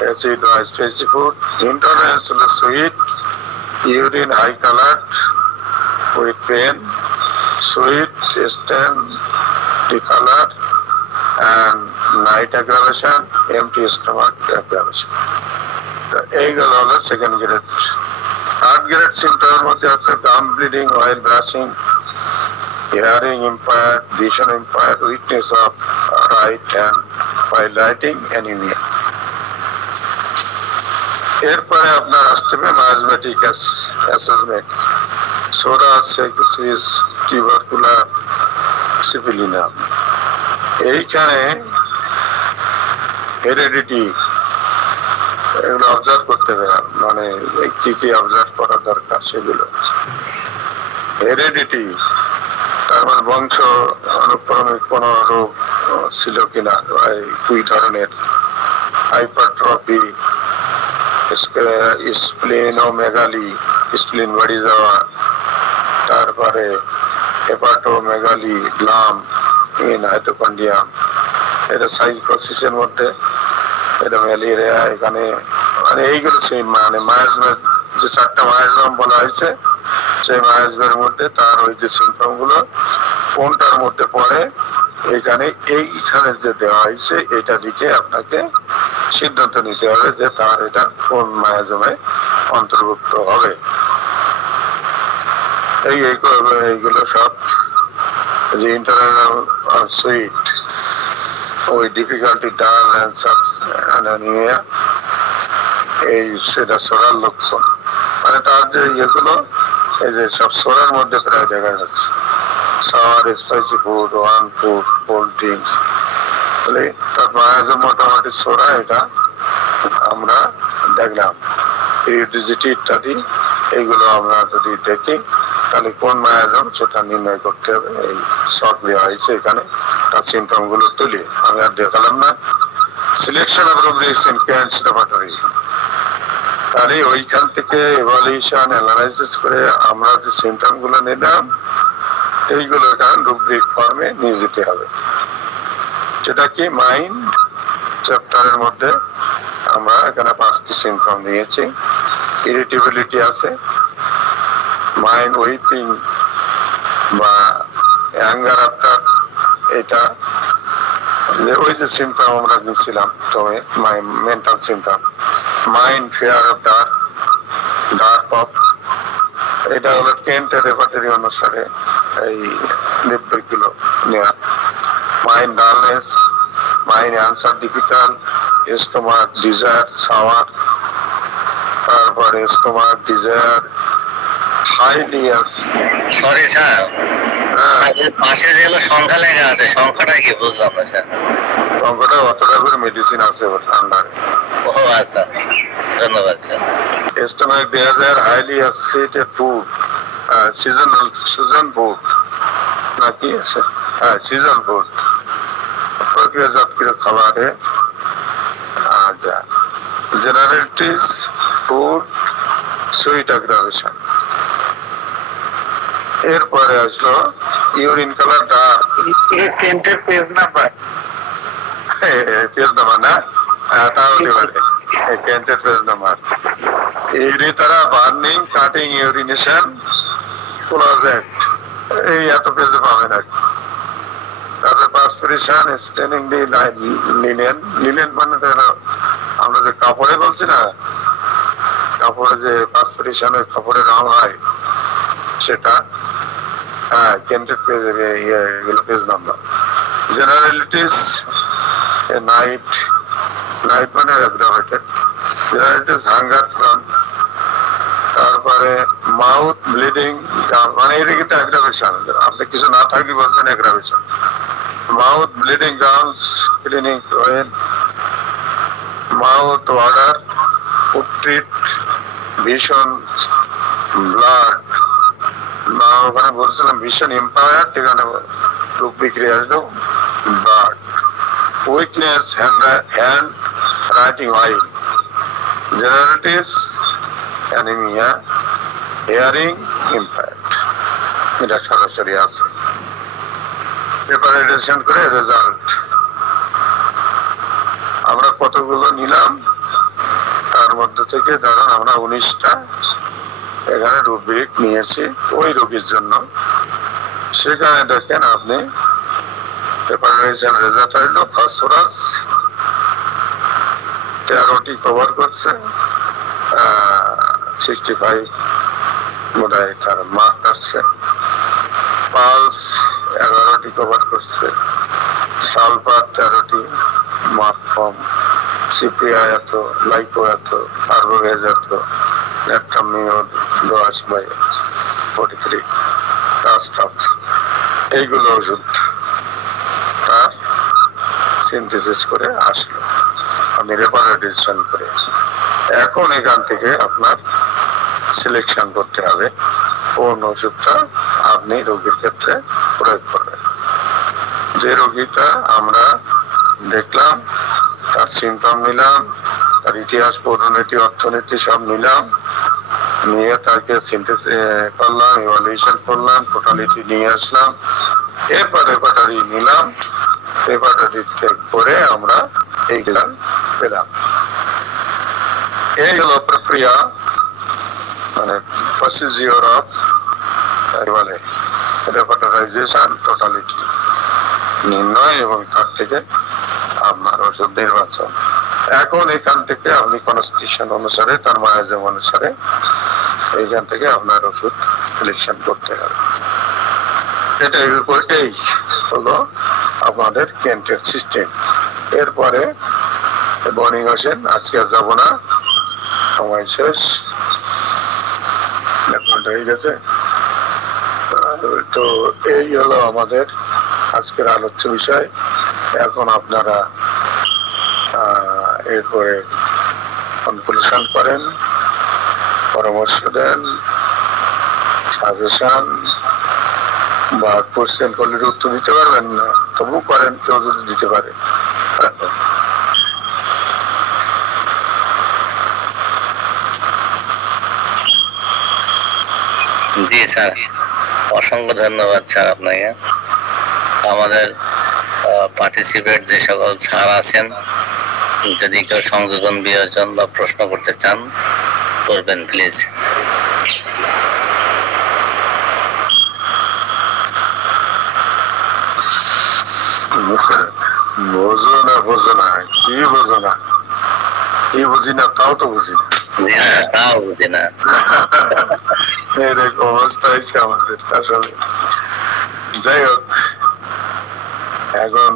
অ্যাসিড বা স্পাইসি ফুড, ইন্টলারেন্স হলো sweet, urine high colored with pain, sweet, stain, decolored, and night aggravation, empty stomach aggravation. এইগুলো হলো সেকেন্ড গ্রেড। থার্ড গ্রেড সিমটমের মধ্যে আছে গাম bleeding while brushing, hearing impaired, vision impaired, weakness of right hand while writing, anemia। এরপরে আপনার আসতে হবে mathematic assessment, সোরাসিস, tubercular, সিফিলিনা। এইখানে heredity এগুলো অবজার্ভ করতে হবে, মানে কি কি অবজার্ভ করা দরকার সেগুলো। হেরিডিটি তার মানে বংশ অনুক্রমিক কোন রোগ ছিল কিনা, দুই ধরনের, হাইপারট্রফি, স্প্লেনোমেগালি, স্প্লিন বাড়ি যাওয়া, তারপরে হেপাটোমেগালি, গ্লাম ইন হাইটোকন্ডিয়াম, এটা সাইকোসিসের মধ্যে, এটা ম্যালেরিয়া। এখানে মানে এইগুলো সেই মানে মায়াজমের যে চারটা মায়াজম বলা হয়েছে, সেই মায়াজমের মধ্যে তার ওই যে সিমটম গুলো কোনটার মধ্যে পড়ে, এখানে এইখানে যে দেওয়া হয়েছে এটা দিকে আপনাকে সিদ্ধান্ত নিতে হবে যে তার এটা কোন মায়াজমে অন্তর্ভুক্ত হবে। এইগুলো সব যে ইন্টারনাল সুইট, ওই ডিফিকাল্টি, ডাল অ্যানিমিয়া, এই সেটা সোরার লক্ষণ। মানে তার যে ইয়েগুলো এই যে সব সোরার মধ্যে প্রায় দেখা যাচ্ছে, sour, spicy food, one food, cold drinks, তার মায়াজম মোটামুটি সোরা, এটা আমরা দেখলাম। পিরিয়ডিসিটি ইত্যাদি এইগুলো আমরা যদি দেখি তাহলে কোন মায়াজম সেটা নির্ণয় করতে হবে। এই শর্ট দেওয়া হয়েছে এখানে, তার সিমটম গুলো তুলে আমি আর দেখালাম না। Selection of rubrics in Cannes repertory, তাহলে ওইখান থেকে ইভালুয়েশন অ্যানালাইসিস করে আমরা যে সিমটম গুলো নিলাম এইগুলো এখানে রুব্রিক ফর্মে নিয়ে যেতে হবে। যেটা কি মাইন্ড চ্যাপ্টারের মধ্যে আমরা এখানে 5টি সিমটম নিয়েছি। ইরিটেবিলিটি আছে, মাইন্ড উইপিং বা অ্যাঙ্গার আফটার, এটা ওই যে সিমটম আমরা নিচ্ছিলাম তবে mental symptom. Mind fear of dark of, এটা হলো কেন্টের রেপার্টরি অনুসারে এই নির্দেশগুলো নেওয়া। Mind dullness, mind answer difficult, stomach desire, sour, তারপরে stomach desire highly sorry sir, পাশে যেগুলো সংখ্যা লেখা আছে সংখ্যাটা কি বুঝলাম না স্যার। সংখ্যাটা অতটা করে মেডিসিন আছে ঠান্ডায়। ও আচ্ছা, ধন্যবাদ sir. Stomach desire highly acidic food, season food নাকি আছে, হ্যাঁ সিজন ফুড, প্রক্রিয়াজাতকৃত খাবারে জেনারেলিটিস ফুড সুইট অ্যাগ্রাভেশন। এরপরে আসলো urine colour dark, page number না, তাও হতে পারে পেজ নাম্বার। এরিথারা বার্নিং কাটিং ইউরিনেশন ক্লোজেট, এই এত পেজে পাবেন আর কি। তারপরে perspiration staining the linen, linen মানে আমরা যে কাপড়ে বলছি না, কাপড়ে যে পাসপিরেশনের কাপড়ে রং হয় সেটা, হ্যাঁ কেন্টেড পেজ, এগুলো page number. Generalities night, night মানে অ্যাগ্রাভেটেড, জেনারেলিটিস হাঙ্গার ফ্রম, তারপরে মাউথ ব্লিডিং মানে এটা কিন্তু অ্যাগ্রাভেশন, আপনি কিছু না থাকলে বলবেন aggravation. Mouth bleeding gums cleaning when, mouth water উট্রিট ভীষণ ব্লাড, না ওখানে বলছিলাম ভীষণ এম্পায়ার, এখানে রূপ বিক্রি আসলো ব্লাড। উইকনেস হ্যান্ড রাইটিং অয়েল, জেনারেটিস অ্যানিমিয়া, হেয়ারিং ইম্প্যাক্ট, এটা সরাসরি আছে। প্রিপারেশন করে রেজাল্ট আমরা কতগুলো নিলাম, তার মধ্যে থেকে ধরুন আমরা 19টা এখানে রুব্রিক নিয়েছি ওই রোগীর জন্য। সেখানে দেখেন আপনি প্রিপারেশন রেজাল্ট হইল ফসফরাস 13টি কভার করছে, 65 বোধহয় তার মার্ক আসছে। পালস 11টি কভার করছে, সালফার 13টি, মার্ক কম, সিপিআই এত, লাইকো এত, কার্বোভেজ এত, ল্যাকটামিওড 10/43, কাস্টক্স, এইগুলো ওষুধ তার সিনথেসিস করে আসলো, আপনি রেপারেশন করে। এখন এখান থেকে আপনার সিলেকশন করতে হবে কোন ওষুধটা আপনি রোগীর ক্ষেত্রে প্রয়োগ করবেন। যে রোগীটা আমরা দেখলাম, তার সিমটম নিলাম, তার ইতিহাস, পরিণতি, অর্থনীতি সব নিলাম, নিয়ে তাকে সিনথেসিস করলাম, ইভালুয়েশন করলাম, টোটালিটি নিয়ে আসলাম, এরপর রেপার্টরি নিলাম, রেপার্টরি করে আমরা এইগুলা পেলাম। এই হলো প্রক্রিয়া, মানে প্রসিজিওর অফ বলে রেপার্টারাইজেশন, টোটালিটি নির্ণয় এবং তার থেকে আপনার ওষুধ নির্বাচন। এখন এখান থেকে আপনি কনস্টিটিউশন অনুসারে, তার মায়াজম অনুসারে এইখান থেকে আপনার ওষুধ সিলেকশন করতে হবে। এটার উপর এই হলো আপনাদের কেন্টের সিস্টেম। এরপরে বোর্ডিং আসেন, আজকে আর যাবো না, সময় শেষ, হয়ে গেছে। তো এই হলো আমাদের আজকের আলোচ্য বিষয়। এখন আপনারা এরপরে কনক্লুশন করেন, পরামর্শ দেন, সাজেশন বা কোশ্চেন করলে উত্তর দিতে পারবেন না, তবু করেন, কেউ যদি দিতে পারে। জি স্যার, অসংখ্য ধন্যবাদ স্যার আপনাকে। আমাদের পার্টিসিপেট যে সকল স্যার আছেন, যদি কেউ সংযোজন, বিয়োজন বা প্রশ্ন করতে চান করবেন প্লিজ। বোঝো না, বোঝো না, কি বোঝো না, কি বুঝি না, তাও তো বুঝি না, তাও বুঝি না, এরকম অবস্থা হয়েছে আমাদের আসলে। যাই হোক, এখন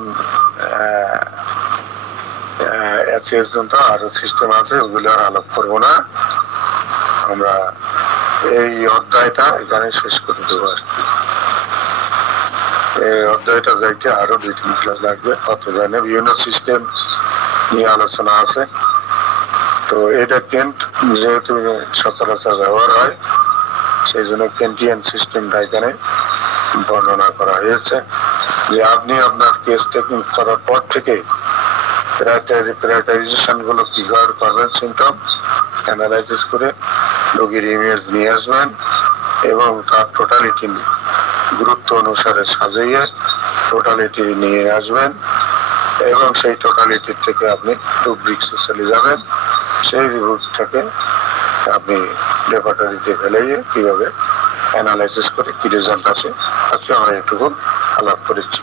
আরো সিস্টেম আছে, ওগুলো আর আলোপ করবো না। আমরা এই অধ্যায়টা এখানে শেষ করে দেবো আর কি। এই অধ্যায়টা যাইতে আরো 2-3 ক্লাস লাগবে। অত জানে বিভিন্ন সিস্টেম নিয়ে আলোচনা আছে। তো এটা কেন্ট যেহেতু সচরাচর ব্যবহার হয়, সেই জন্য কেন্টিয়ান সিস্টেমটা এখানে বর্ণনা করা হয়েছে, যে আপনি আপনার কেস টেকিং করার পর থেকে প্রায়োরিটাইজেশন গুলো কিভাবে করবেন, সিমটম অ্যানালাইসিস করে রোগীর ইমেজ নিয়ে আসবেন এবং তার টোটালিটি গুরুত্ব অনুসারে সাজিয়ে টোটালিটি নিয়ে আসবেন এবং সেই টোটালিটি থেকে আপনি রুব্রিক্সে চলে যাবেন। সেই রুটটাকে আপনি রেপার্টরিতে ফেলে কিভাবে অ্যানালাইসিস করে কি রেজাল্ট আছে আজকে আমরা একটু আলাপ করেছি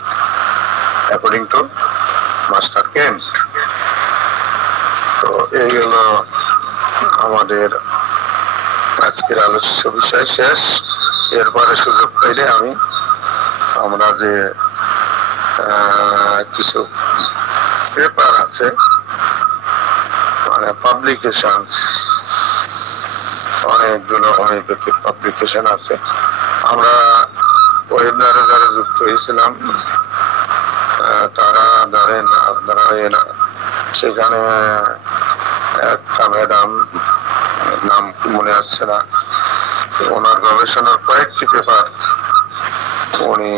অ্যাকর্ডিং টু মাস্টার কেন্ট। তো এই হলো আমাদের আজকের আলোচ্য বিষয় শেষ। এরপরে সুযোগ পাইলে আমরা যে কিছু পেপার আছে, মানে পাবলিকেশন, অনেকগুলো হোমিওপ্যাথিক পাবলিকেশন আছে। আমরা ওয়েবিনারে যারা যুক্ত হয়েছিলাম তারা ধরেন আপনারা সেখানে একটা ম্যাডাম, নাম মনে আসছে না, ওনার গবেষণার কয়েকটি পেপার উনি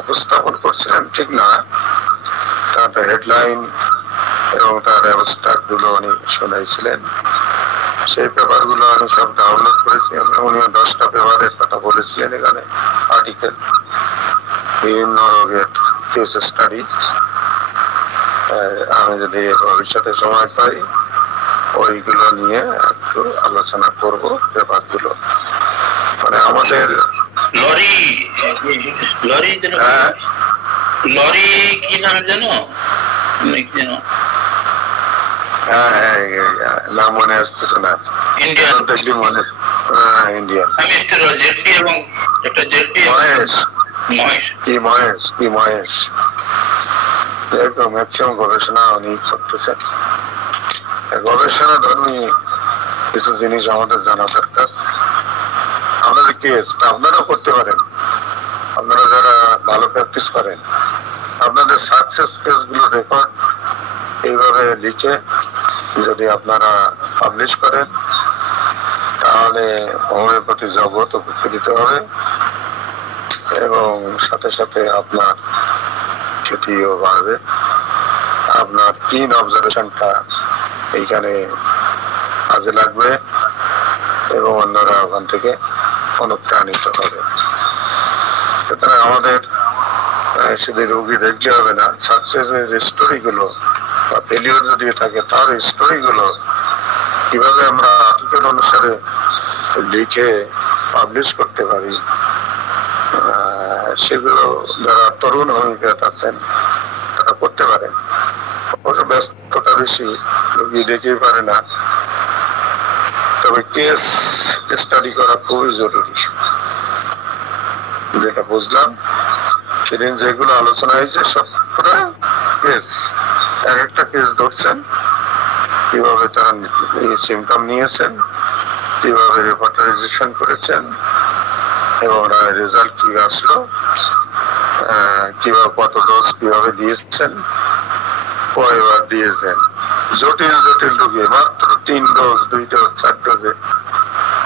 উপস্থাপন করছিলেন, ঠিক না, তার হেডলাইন এবং তার অ্যাবস্ট্রাক্ট গুলো উনি শোনাইছিলেন। সেই পেপার গুলো আমি সব ডাউনলোড করেছি। উনি 10টা পেপারের কথা বলেছিলেন এখানে, আর্টিকেল, বিভিন্ন রোগের কেস স্টাডি। আমি যদি ভবিষ্যতে সময় পাই ওইগুলো নিয়ে একটু আলোচনা করব। পেপার গুলো মানে আমাদের লরি লরি কি নাম জানো? নাম মনে আসতেছে না, ইন্ডিয়ান দেখলি মনে, ইন্ডিয়ান জেডি এবং একটা জেডি মহেশ ম্যাক্সিমাম গবেষণা উনি করতেছেন। গবেষণা ধর্মী কিছু জিনিস আমাদের জানা দরকার। আপনাদের কেস আপনারাও করতে পারেন, আপনারা যারা ভালো প্র্যাকটিস করেন আপনাদের সাকসেস কেস গুলো রেকর্ড এইভাবে লিখে যদি আপনারা পাবলিশ করেন তাহলে হোমিওপ্যাথি জগৎ উপকৃত হবে এবং সাথে সাথে আপনার খ্যাতিও বাড়বে। আপনার কিন অবজারভেশনটা এইখানে কাজে লাগবে এবং অন্যরা ওখান থেকে অনুপ্রাণিত হবে। সুতরাং আমাদের শুধু রোগী দেখতে হবে না, সাকসেসের স্টোরি গুলো বা ফেলিওর যদি থাকে তার স্টোরি গুলো কিভাবে আমরা আর্টিকেল অনুসারে লিখে পাবলিশ করতে পারি, সেগুলো যারা তরুণ হোমিওপ্যাথ আছেন তারা করতে পারেন। অবশ্য ব্যস্ততা বেশি, রোগী দেখতেই পারে না, তবে কেস স্টাডি করা খুবই জরুরি। যেটা বুঝলাম সেদিন যেগুলো আলোচনা হয়েছে সবটা কেস, এক একটা কেস ধরছেন, কিভাবে তারা সিমটম নিয়েছেন, কিভাবে রেপার্টারাইজেশন করেছেন এবং রেজাল্ট কি আসলো, কিভাবে কত ডোজ কিভাবে দিয়েছেন, কয়বার দিয়েছেন। জটিল রোগী মাত্র 3 ডোজ, 2 ডোজ, 4 ডোজে,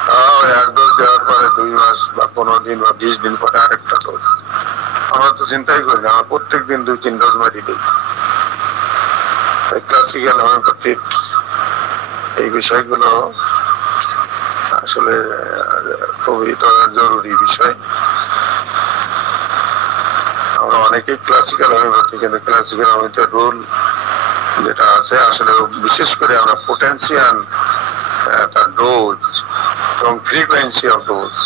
তাও 1 ডোজ দেওয়ার পরে 2 মাস বা 15 দিন বা 20 দিন পরে আরেকটা ডোজ। আমরা তো চিন্তাই করি না, আমরা প্রত্যেক দিন 2-3 ডোজ মারি দিই। ক্লাসিক্যাল হোমিওপ্যাথির এই বিষয়গুলো আসলে খুবই জরুরি বিষয়। আমরা অনেকেই ক্লাসিক্যাল হোমিওপ্যাথি, কিন্তু ক্লাসিক্যাল হোমিওপ্যাথির রুল যেটা আছে আসলে বিশেষ করে আমরা পোটেনশিয়াল তার ডোজ এবং ফ্রিকোয়েন্সি অফ ডোজ,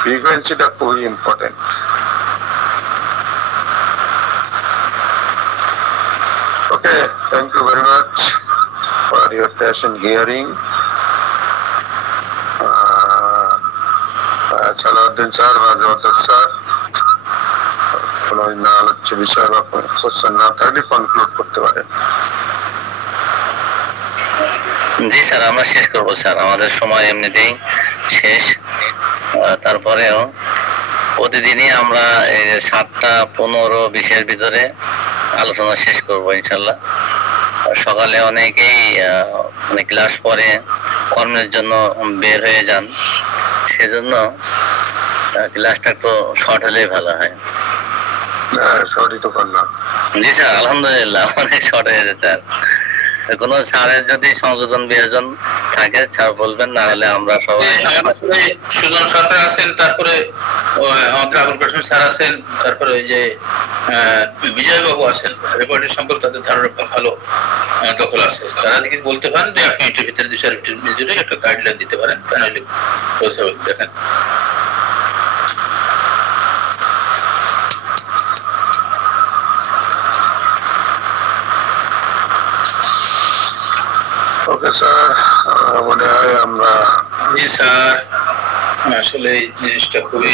ফ্রিকোয়েন্সিটা খুবই important. Okay, thank you very much for your patient hearing. সালাউদ্দিন স্যার বা জওয়াদ স্যার কোন আলোচ্য বিষয় বা কোশ্চেন না থাকলে কনক্লুড করতে পারেন। জি স্যার, আমরা শেষ করবো স্যার, আমাদের সময় এমনিতেই শেষ। তারপরেও প্রতিদিনই আমরা এই যে 7টা 15-20-এর ভিতরে আলোচনা শেষ করবো ইনশাল্লাহ। সকালে অনেকেই মানে ক্লাস পরে কর্মের জন্য বের হয়ে যান, সেজন্য ক্লাসটা একটু শর্ট হলেই ভালো হয়। সরি তো করলাম। জি স্যার, আলহামদুলিল্লাহ অনেক শর্ট হয়েছে স্যার। কোনো স্যারের যদি সংযোজন বিয়োজন থাকে স্যার বলবেন, না হলে আমরা সবাই সুজন সরকার আছেন, তারপরে আমাদের আবুল কাসেম স্যার আছেন, তারপরে ওই যে বিজয় বাবু আছেন, রেকর্ডের সম্পর্কে তাদের ধারণা ভালো দখল আছে। তারা যদি বলতে পারেন যে 1 মিনিটের ভিতরে 2-4 মিনিটের ভিতরে একটা গাইডলাইন দিতে পারেন, প্যানেলে দেখেন। ওকে স্যার, মনে হয় আমরা জি স্যার, আসলে এই জিনিসটা খুবই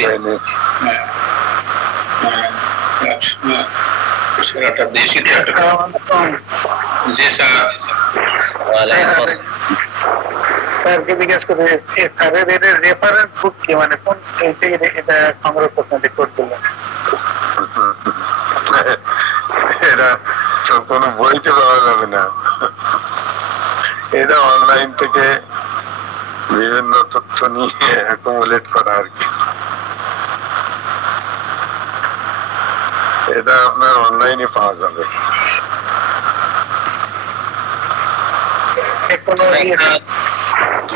সেরাটা দেশি। জি স্যার, স্যারকে জিজ্ঞেস করে স্যারের এর রেফারেন্স বুক কি, মানে কোন এটা সংগ্রহ করতে করছিলেন? এটা সব কোনো বইতে পাওয়া যাবে না, এটা অনলাইন থেকে বিভিন্ন তথ্য নিয়ে অ্যাকুমুলেট করা আর কি। এটা আপনার অনলাইনে পাওয়া যাবে।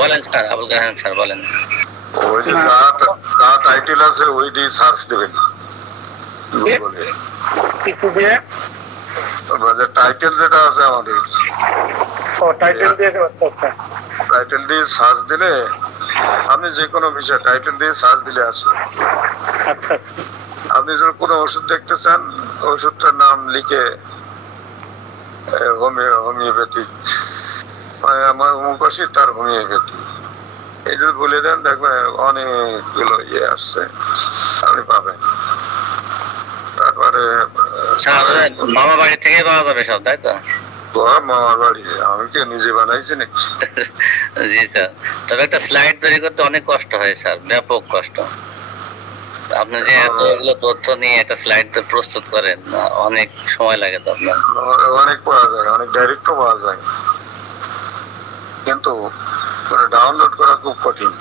বলেন স্যার, আবুল কাসেম স্যার বলেন। ওই যে যা টাইটেল আছে ওই দিয়ে সার্চ দেবেন গুগলে। কিছু দিয়ে টাইটেল যেটা আছে আমাদের, টাইটেল দিয়ে টাইটেল দিয়ে সার্চ দিলে আপনি যে কোনো বিষয় টাইটেল দিয়ে সার্চ দিলে আসবে। আচ্ছা, আপনি যখন কোনো ওষুধ দেখতে চান, ওষুধটার নাম লিখে হোমিওপ্যাথিক, আমার অমুকাশি তার হোমিওপ্যাথি এই যদি বলে দেন, দেখবেন অনেকগুলো ইয়ে আসছে, আপনি পাবেন। তারপরে মামা বাড়ি থেকে পাওয়া যাবে সব, তাই তো? মামার বাড়ি আমি কি নিজে বানাইছি নাকি? জি স্যার, তবে একটা স্লাইড তৈরি করতে অনেক কষ্ট হয় স্যার, ব্যাপক কষ্ট। আপনি যে এতগুলো তথ্য নিয়ে একটা স্লাইড প্রস্তুত করেন, অনেক সময় লাগে তো আপনার। অনেক পাওয়া যায়, অনেক ডাইরেক্টও পাওয়া যায়, কিন্তু ডাউনলোড করা খুব কঠিন।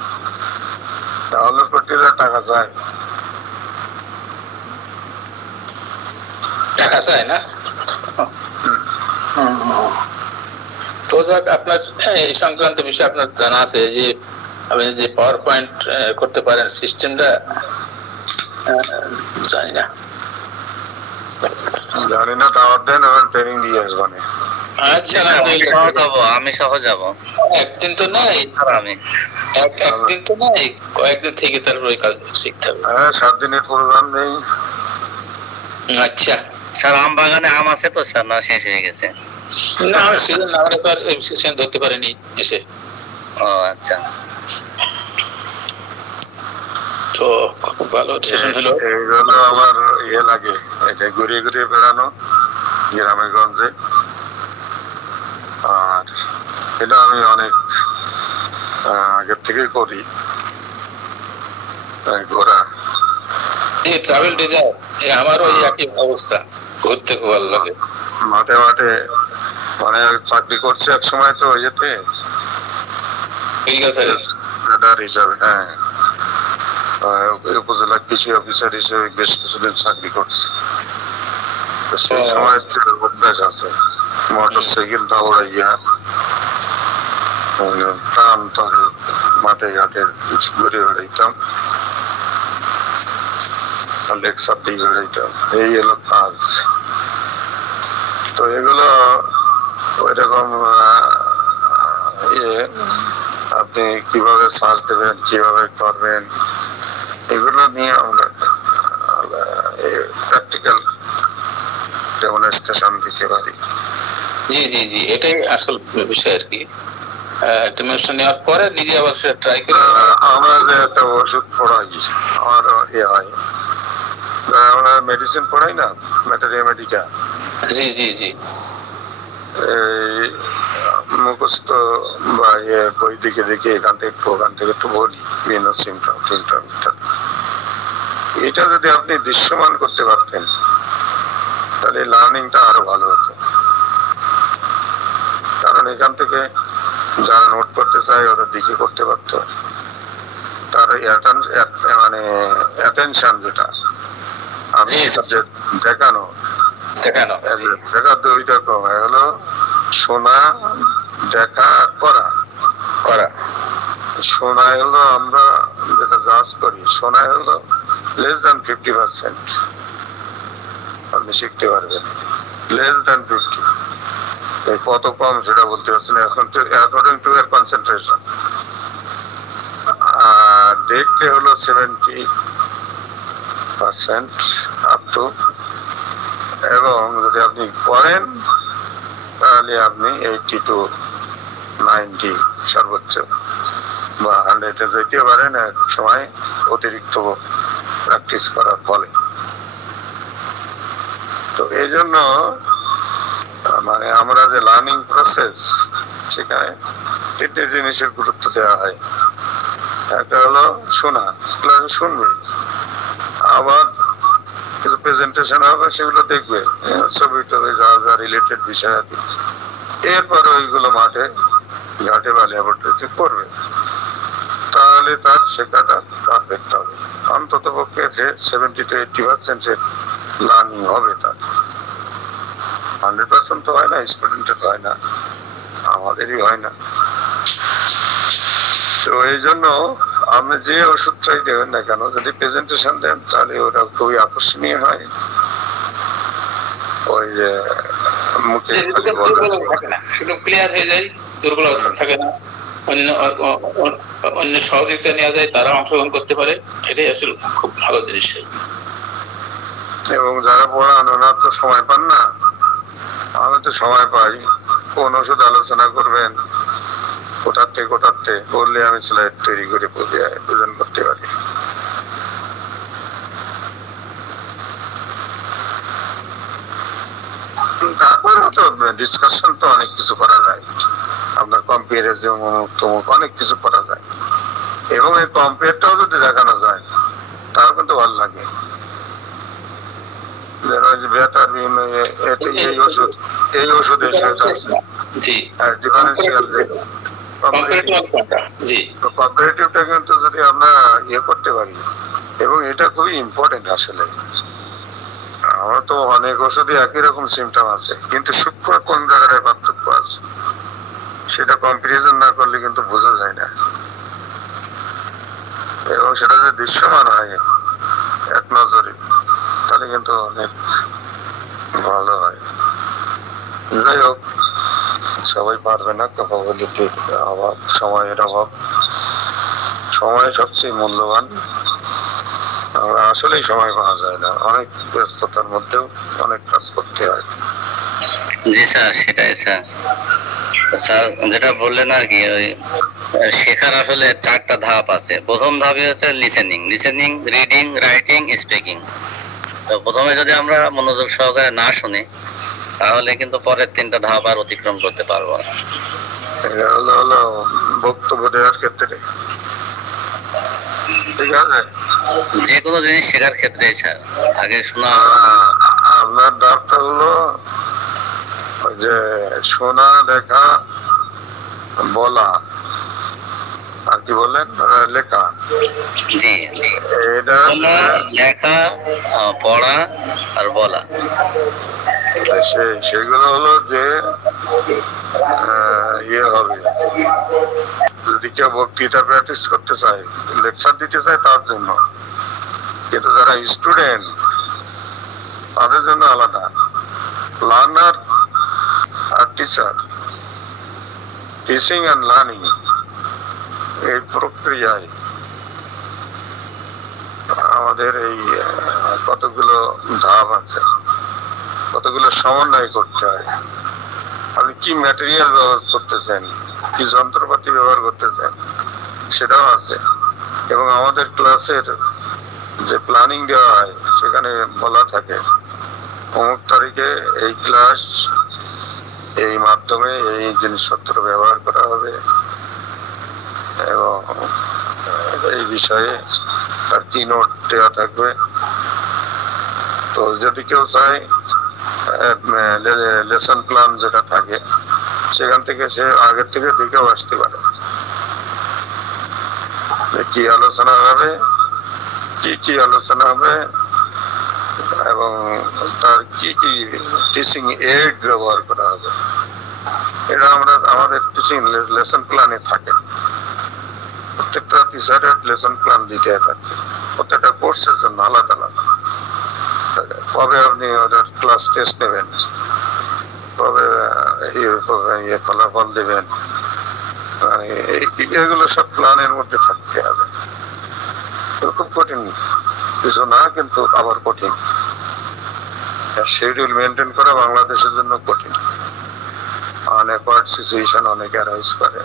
ডাউনলোড করতে টাকা চায়। টাকা চায় না? তো যাক, আপনার এই সংক্রান্ত বিষয়ে আপনার জানা আছে যে আপনি যে পাওয়ার পয়েন্ট করতে পারেন, সিস্টেমটা জানি না। দাওয়াত দেন, ট্রেনিং দিয়ে আসবেন। আচ্ছা, আমি সহ যাব। একদিন তো নাই স্যার, আমি একদিন তো নাই, কয়েকদিন থেকে তারপর ওই কাজ শিখতে হবে। হ্যাঁ, 7 দিনের প্রোগ্রাম নেই। আচ্ছা স্যার, আম বাগানে আম আছে তো স্যার, না শেষ হয়ে গেছে? না, সিজন আমরা তো আর সিজন ধরতে পারিনি এসে। ও আচ্ছা, তো খুব ভালো সেশন হলো। এইগুলো আমার ইয়ে লাগে, এটা ঘুরিয়ে ঘুরিয়ে বেড়ানো গ্রামে গঞ্জে, আর এটা আমি অনেক আগের থেকে করি। ঘোরা এই ট্রাভেল ডিজাইন, আমারও এই একই অবস্থা, ঘুরতে খুব ভালো লাগে। মাঠে মাঠে মানে চাকরি করছে এক সময়, তো ইয়েতে হিসাবে, হ্যাঁ, উপজেলা কৃষি অফিসার হিসেবে বেশ কিছুদিন চাকরি করছে। সেই সময় অভ্যাস আছে, মোটর সাইকেল দৌড়াইয়া টান তর মাঠে ঘাটে ঘুরে বেড়াইতাম, লেকচার দিয়ে বেড়াইতাম, এই হলো কাজ। তো এগুলো ওইরকম আপনি কিভাবে সার্চ দেবেন, কিভাবে করবেন, এগুলো নিয়ে আমরা প্র্যাকটিক্যাল ডেমনস্ট্রেশন দিতে পারি। জি জি জি, এটাই আসল বিষয় আর কি। ডেমনস্ট্রেশন নেওয়ার পরে নিজে আবার সেটা ট্রাই করে। আমরা যে একটা ওষুধ পড়াই, আমার হয়, আমরা মেডিসিন পড়াই না, ম্যাটেরিয়া মেডিকা। জি জি জি, মুখস্থ বা বই দিকে দেখে এখান থেকে একটু বলি বিভিন্ন সিমটম এটা যদি আপনি দৃশ্যমান করতে পারতেন তাহলে লার্নিংটা আরো ভালো হতো। কারণ এখান থেকে যারা নোট করতে চায় ওরা দিকে করতে পারতো, তার মানে অ্যাটেনশন যেটা আমি দেখানো দেখা দুই রকম হলো, শোনা, দেখা আর করা। শোনায় হলো আমরা যেটা জাজ করি, শোনায় হলো লেস দ্যান 50% আপনি শিখতে পারবেন, লেস দ্যান 50। কত কম সেটা বলতে পারছি না এখন, অ্যাকর্ডিং টু এর কনসেন্ট্রেশন। আর দেখতে হলো 70% আপ টু, এবং যদি আপনি করেন তাহলে আপনি 80 to 90 সর্বোচ্চ বা 100-এ যেতে পারেন এক সময় অতিরিক্ত প্র্যাকটিস করার ফলে। তো এই জন্য মানে আমরা যে লার্নিং প্রসেস, সেখানে তিনটে জিনিসের গুরুত্ব দেওয়া হয়। একটা হলো শোনা, ক্লাসে শুনবে, আবার কিছু প্রেজেন্টেশন হবে সেগুলো দেখবে, ছবি টবি যা যা রিলেটেড বিষয় আছে, এরপরে ওইগুলো মাঠে ঘাটে বা ল্যাবরেটরিতে করবে, তাহলে তার শেখাটা পারফেক্ট হবে। অন্তত পক্ষে 70 to 80% লার্নিং হবে তার। 100% তো হয় না, স্টুডেন্টের হয় না, আমাদেরই হয় না। তো এই জন্য আপনি যে ওষুধটাই দেবেন না কেন, যদি প্রেজেন্টেশন দেন তাহলে ওটা খুবই আকর্ষণীয় হয়। ওই যে মুখে থাকে না, শুধু ক্লিয়ার হয়ে যায়, দুর্বলতা থাকে না, অন্য সহযোগিতা নেওয়া যায়, তারা অংশগ্রহণ করতে পারে, এটাই আসলে খুব ভালো জিনিস। এবং যারা পড়ানো না তো সময় পান না, আমি তো সময় পাই, কোন ওষুধ আলোচনা করবেন কোটাতে বললে আমি স্লাইড তৈরি করে প্রেজেন্ট করতে পারি। তারপরে তো ডিসকাশন তো অনেক কিছু করা যায়, আপনার কম্পারিজন অনেক কিছু করা যায়, এবং এই কম্পেয়ারটাও যদি দেখানো যায় তাও কিন্তু ভালো লাগে। বেতার বিভিন্ন এই ওষুধ ডিফারেন্সিয়াল কম্পারেটিভটা কিন্তু যদি আমরা করতে পারি, এবং এটা খুবই ইম্পর্টেন্ট আসলে। আমার তো অনেক ওষুধই একই রকম সিমটম আছে, কিন্তু সূক্ষ্ম কোন জায়গায় পার্থক্য আছে সেটা কম্পারিজন না করলে কিন্তু বোঝা যায় না, এবং সেটা যে দৃশ্যমান হয় এক নজরে তাহলে কিন্তু অনেক ভালো হয়। যাই হোক, সবাই পারবে না, ক্যাপাবিলিটির অভাব, সময়ের অভাব। সময় সবচেয়ে মূল্যবান, আমরা আসলেই সময় পাওয়া যায় না, অনেক ব্যস্ততার মধ্যেও অনেক কাজ করতে হয়। জি স্যার, সেটাই স্যার। স্যার যেটা বললেন আর কি, ওই শেখার আসলে 4টা ধাপ আছে। প্রথম ধাপই হচ্ছে লিসেনিং, রিডিং, রাইটিং, স্পিকিং। তো প্রথমে যদি আমরা মনোযোগ সহকারে না শুনি তাহলে কিন্তু পরের 3টা ধাপ আর অতিক্রম করতে পারবো না। হলো বক্তব্য দেওয়ার ক্ষেত্রে, ঠিক আছে, যে কোনো জিনিস শেখার ক্ষেত্রে স্যার আগে শোনা। আপনার ধাপটা হলো যে শোনা, দেখা, বলা, আর কি বললেন, লেখা। জি, এটা লেখা, পড়া আর বলা। সেগুলো হলো যে হবে, যদি কেউ বক্তৃতা প্র্যাকটিস করতে চায়, লেকচার দিতে চায় তার জন্য, কিন্তু যারা স্টুডেন্ট তাদের জন্য আলাদা। লার্নার আর টিচার, টিচিং অ্যান্ড লার্নিং, এই প্রক্রিয়ায় আমাদের এই কতগুলো ধাপ আছে, কতগুলো সমন্বয় করতে হয়। আপনি কি ম্যাটেরিয়াল ব্যবহার করতেছেন, কি যন্ত্রপাতি ব্যবহার করতেছেন, সেটাও আছে। এবং আমাদের ক্লাসের যে প্ল্যানিং দেওয়া হয় সেখানে বলা থাকে অমুক তারিখে এই ক্লাস এই মাধ্যমে এই জিনিসপত্র ব্যবহার করা হবে এবং এই বিষয়ে তার কি নোট দেওয়া থাকবে। তো যদি কেউ চায় লেসন প্ল্যান যেটা থাকে সেখান থেকে সে আগের থেকে দেখেও আসতে পারে যে কি আলোচনা হবে, কি আলোচনা হবে এবং তার কি টিচিং এইড ব্যবহার করা হবে। এটা আমরা আমাদের টিচিং লেসন প্ল্যানে থাকে। প্রত্যেকটা টিচারের লেসন প্ল্যান দিতে থাকে, প্রত্যেকটা কোর্সের জন্য আলাদা আলাদা। কবে আপনি ওদের ক্লাস টেস্ট নেবেন, কবে ফলাফল দেবেন, এগুলো সব প্ল্যানের মধ্যে থাকতে হবে। খুব কঠিন কিছু না, কিন্তু আবার কঠিন। শিডিউল মেনটেন করা বাংলাদেশের জন্য কঠিন। অনেক সিচুয়েশন অনেক অ্যারাইজ করে,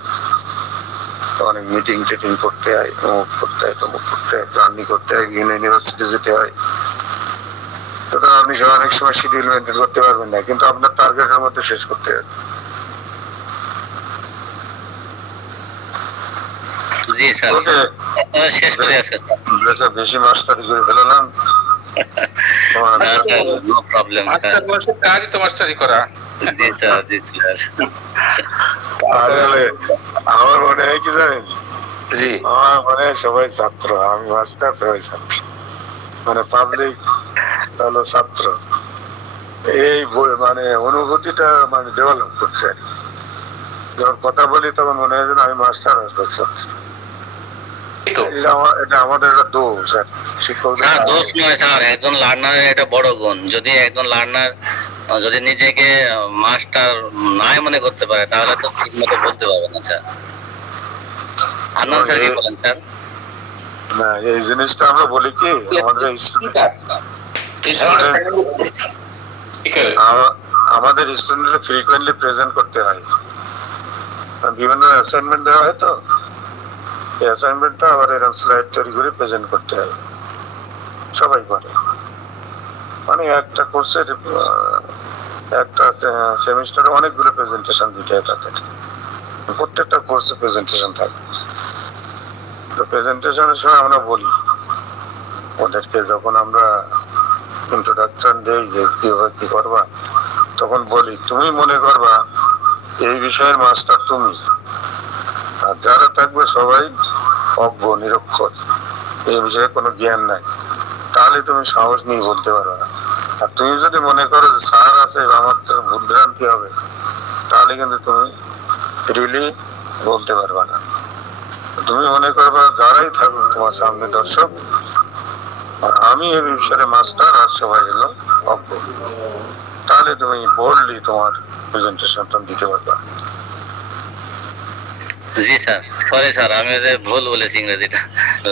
অনেক মিটিং টিটিং করতে হয়, অমুক করতে হয়, তমুক করতে হয়, জার্নি করতে হয়, ইউনিভার্সিটি যেতে হয়। সুতরাং আপনি অনেক সময় শিডিউল মেনটেন করতে পারবেন না, কিন্তু আপনার টার্গেটের মধ্যে শেষ করতে হবে। জি স্যার, শেষ করে আছে স্যার। বেশি মাস্টারি করে ফেললাম। No problem sir. মাস্টার মানুষের কাজই তো মাস্টারি করা। জি স্যার, জি স্যার। আমার মনে হয় কি জানেন, জি, আমার মনে হয় সবাই ছাত্র, আমি মাস্টার, সবাই ছাত্র, মানে পাবলিক হলো ছাত্র। এই মানে অনুভূতিটা মানে ডেভেলপ করছে আর কি। যখন কথা বলি তখন মনে হয় যেন আমি মাস্টার আর ছাত্র। এটা আমাদের একটা দোষ আর শিক্ষক। স্যার দোষ নয় স্যার, একজন লার্নারের এটা বড় গুণ। যদি একজন লার্নার যদি নিজেকে মাস্টার নাই মনে করতে পারে তাহলে তো ঠিক মতো বলতে পারবে না স্যার। আন্নান স্যার কি বলেন স্যার? না, এই জিনিসটা আমরা বলি কি আমাদের স্টুডেন্টরা ফ্রিকোয়েন্টলি প্রেজেন্ট করতে হয়, বিভিন্ন অ্যাসাইনমেন্ট দেওয়া হয়। তো এই অ্যাসাইনমেন্টটা আবার এরকম স্লাইড তৈরি করে প্রেজেন্ট করতে হয়, সবাই করে। মানে একটা কোর্সের একটা সেমিস্টারে অনেকগুলো প্রেজেন্টেশন দিতে হয় তাদের, প্রত্যেকটা কোর্সে প্রেজেন্টেশন থাকে। তো প্রেজেন্টেশনের সময় আমরা বলি ওদেরকে, যখন আমরা ইন্ট্রোডাকশন দেই যে কিভাবে কি করবা, তখন বলি তুমি মনে করবা এই বিষয়ের মাস্টার তুমি, আর যারা থাকবে সবাই অজ্ঞ নিরক্ষর, এই বিষয়ে কোনো জ্ঞান নাই, তাহলে তুমি সাহস নিয়ে বলতে পারবে না। আর তুমি যদি মনে করো যে স্যার আছে আমার তো ভুল ভ্রান্তি হবে, তাহলে কিন্তু তুমি ফ্রিলি বলতে পারবে না। তুমি মনে করবা যারাই থাকুক তোমার সামনে দর্শক, আর আমি এই বিষয়ে মাস্টার আর সবাই হলো অজ্ঞ, তাহলে তুমি বোল্ডলি তোমার প্রেজেন্টেশনটা দিতে পারবে। জি স্যার, সরি স্যার, আমি ওদের ভুল বলেছি, ইংরেজিটা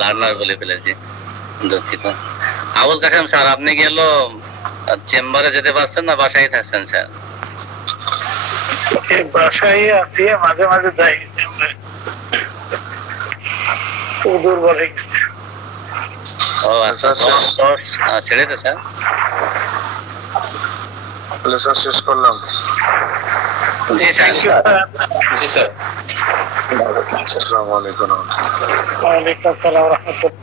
লার্নার বলে ফেলেছি, দুঃখিত। আবুল কাসেম স্যার, আপনি কি হলো চেম্বারে যেতে পারছেন না বাসায় থাকছেন স্যার? বাসায় আছি, মাঝে মাঝে যাই, খুব দুর্বল হয়ে গেছে। ও আচ্ছা, ছেড়েছে স্যার? লেসন শেষ করলাম। জি স্যার। জি স্যার। আসসালামু আলাইকুম। ওয়ালাইকুম আসসালাম ওয়া রাহমাতুল্লাহ।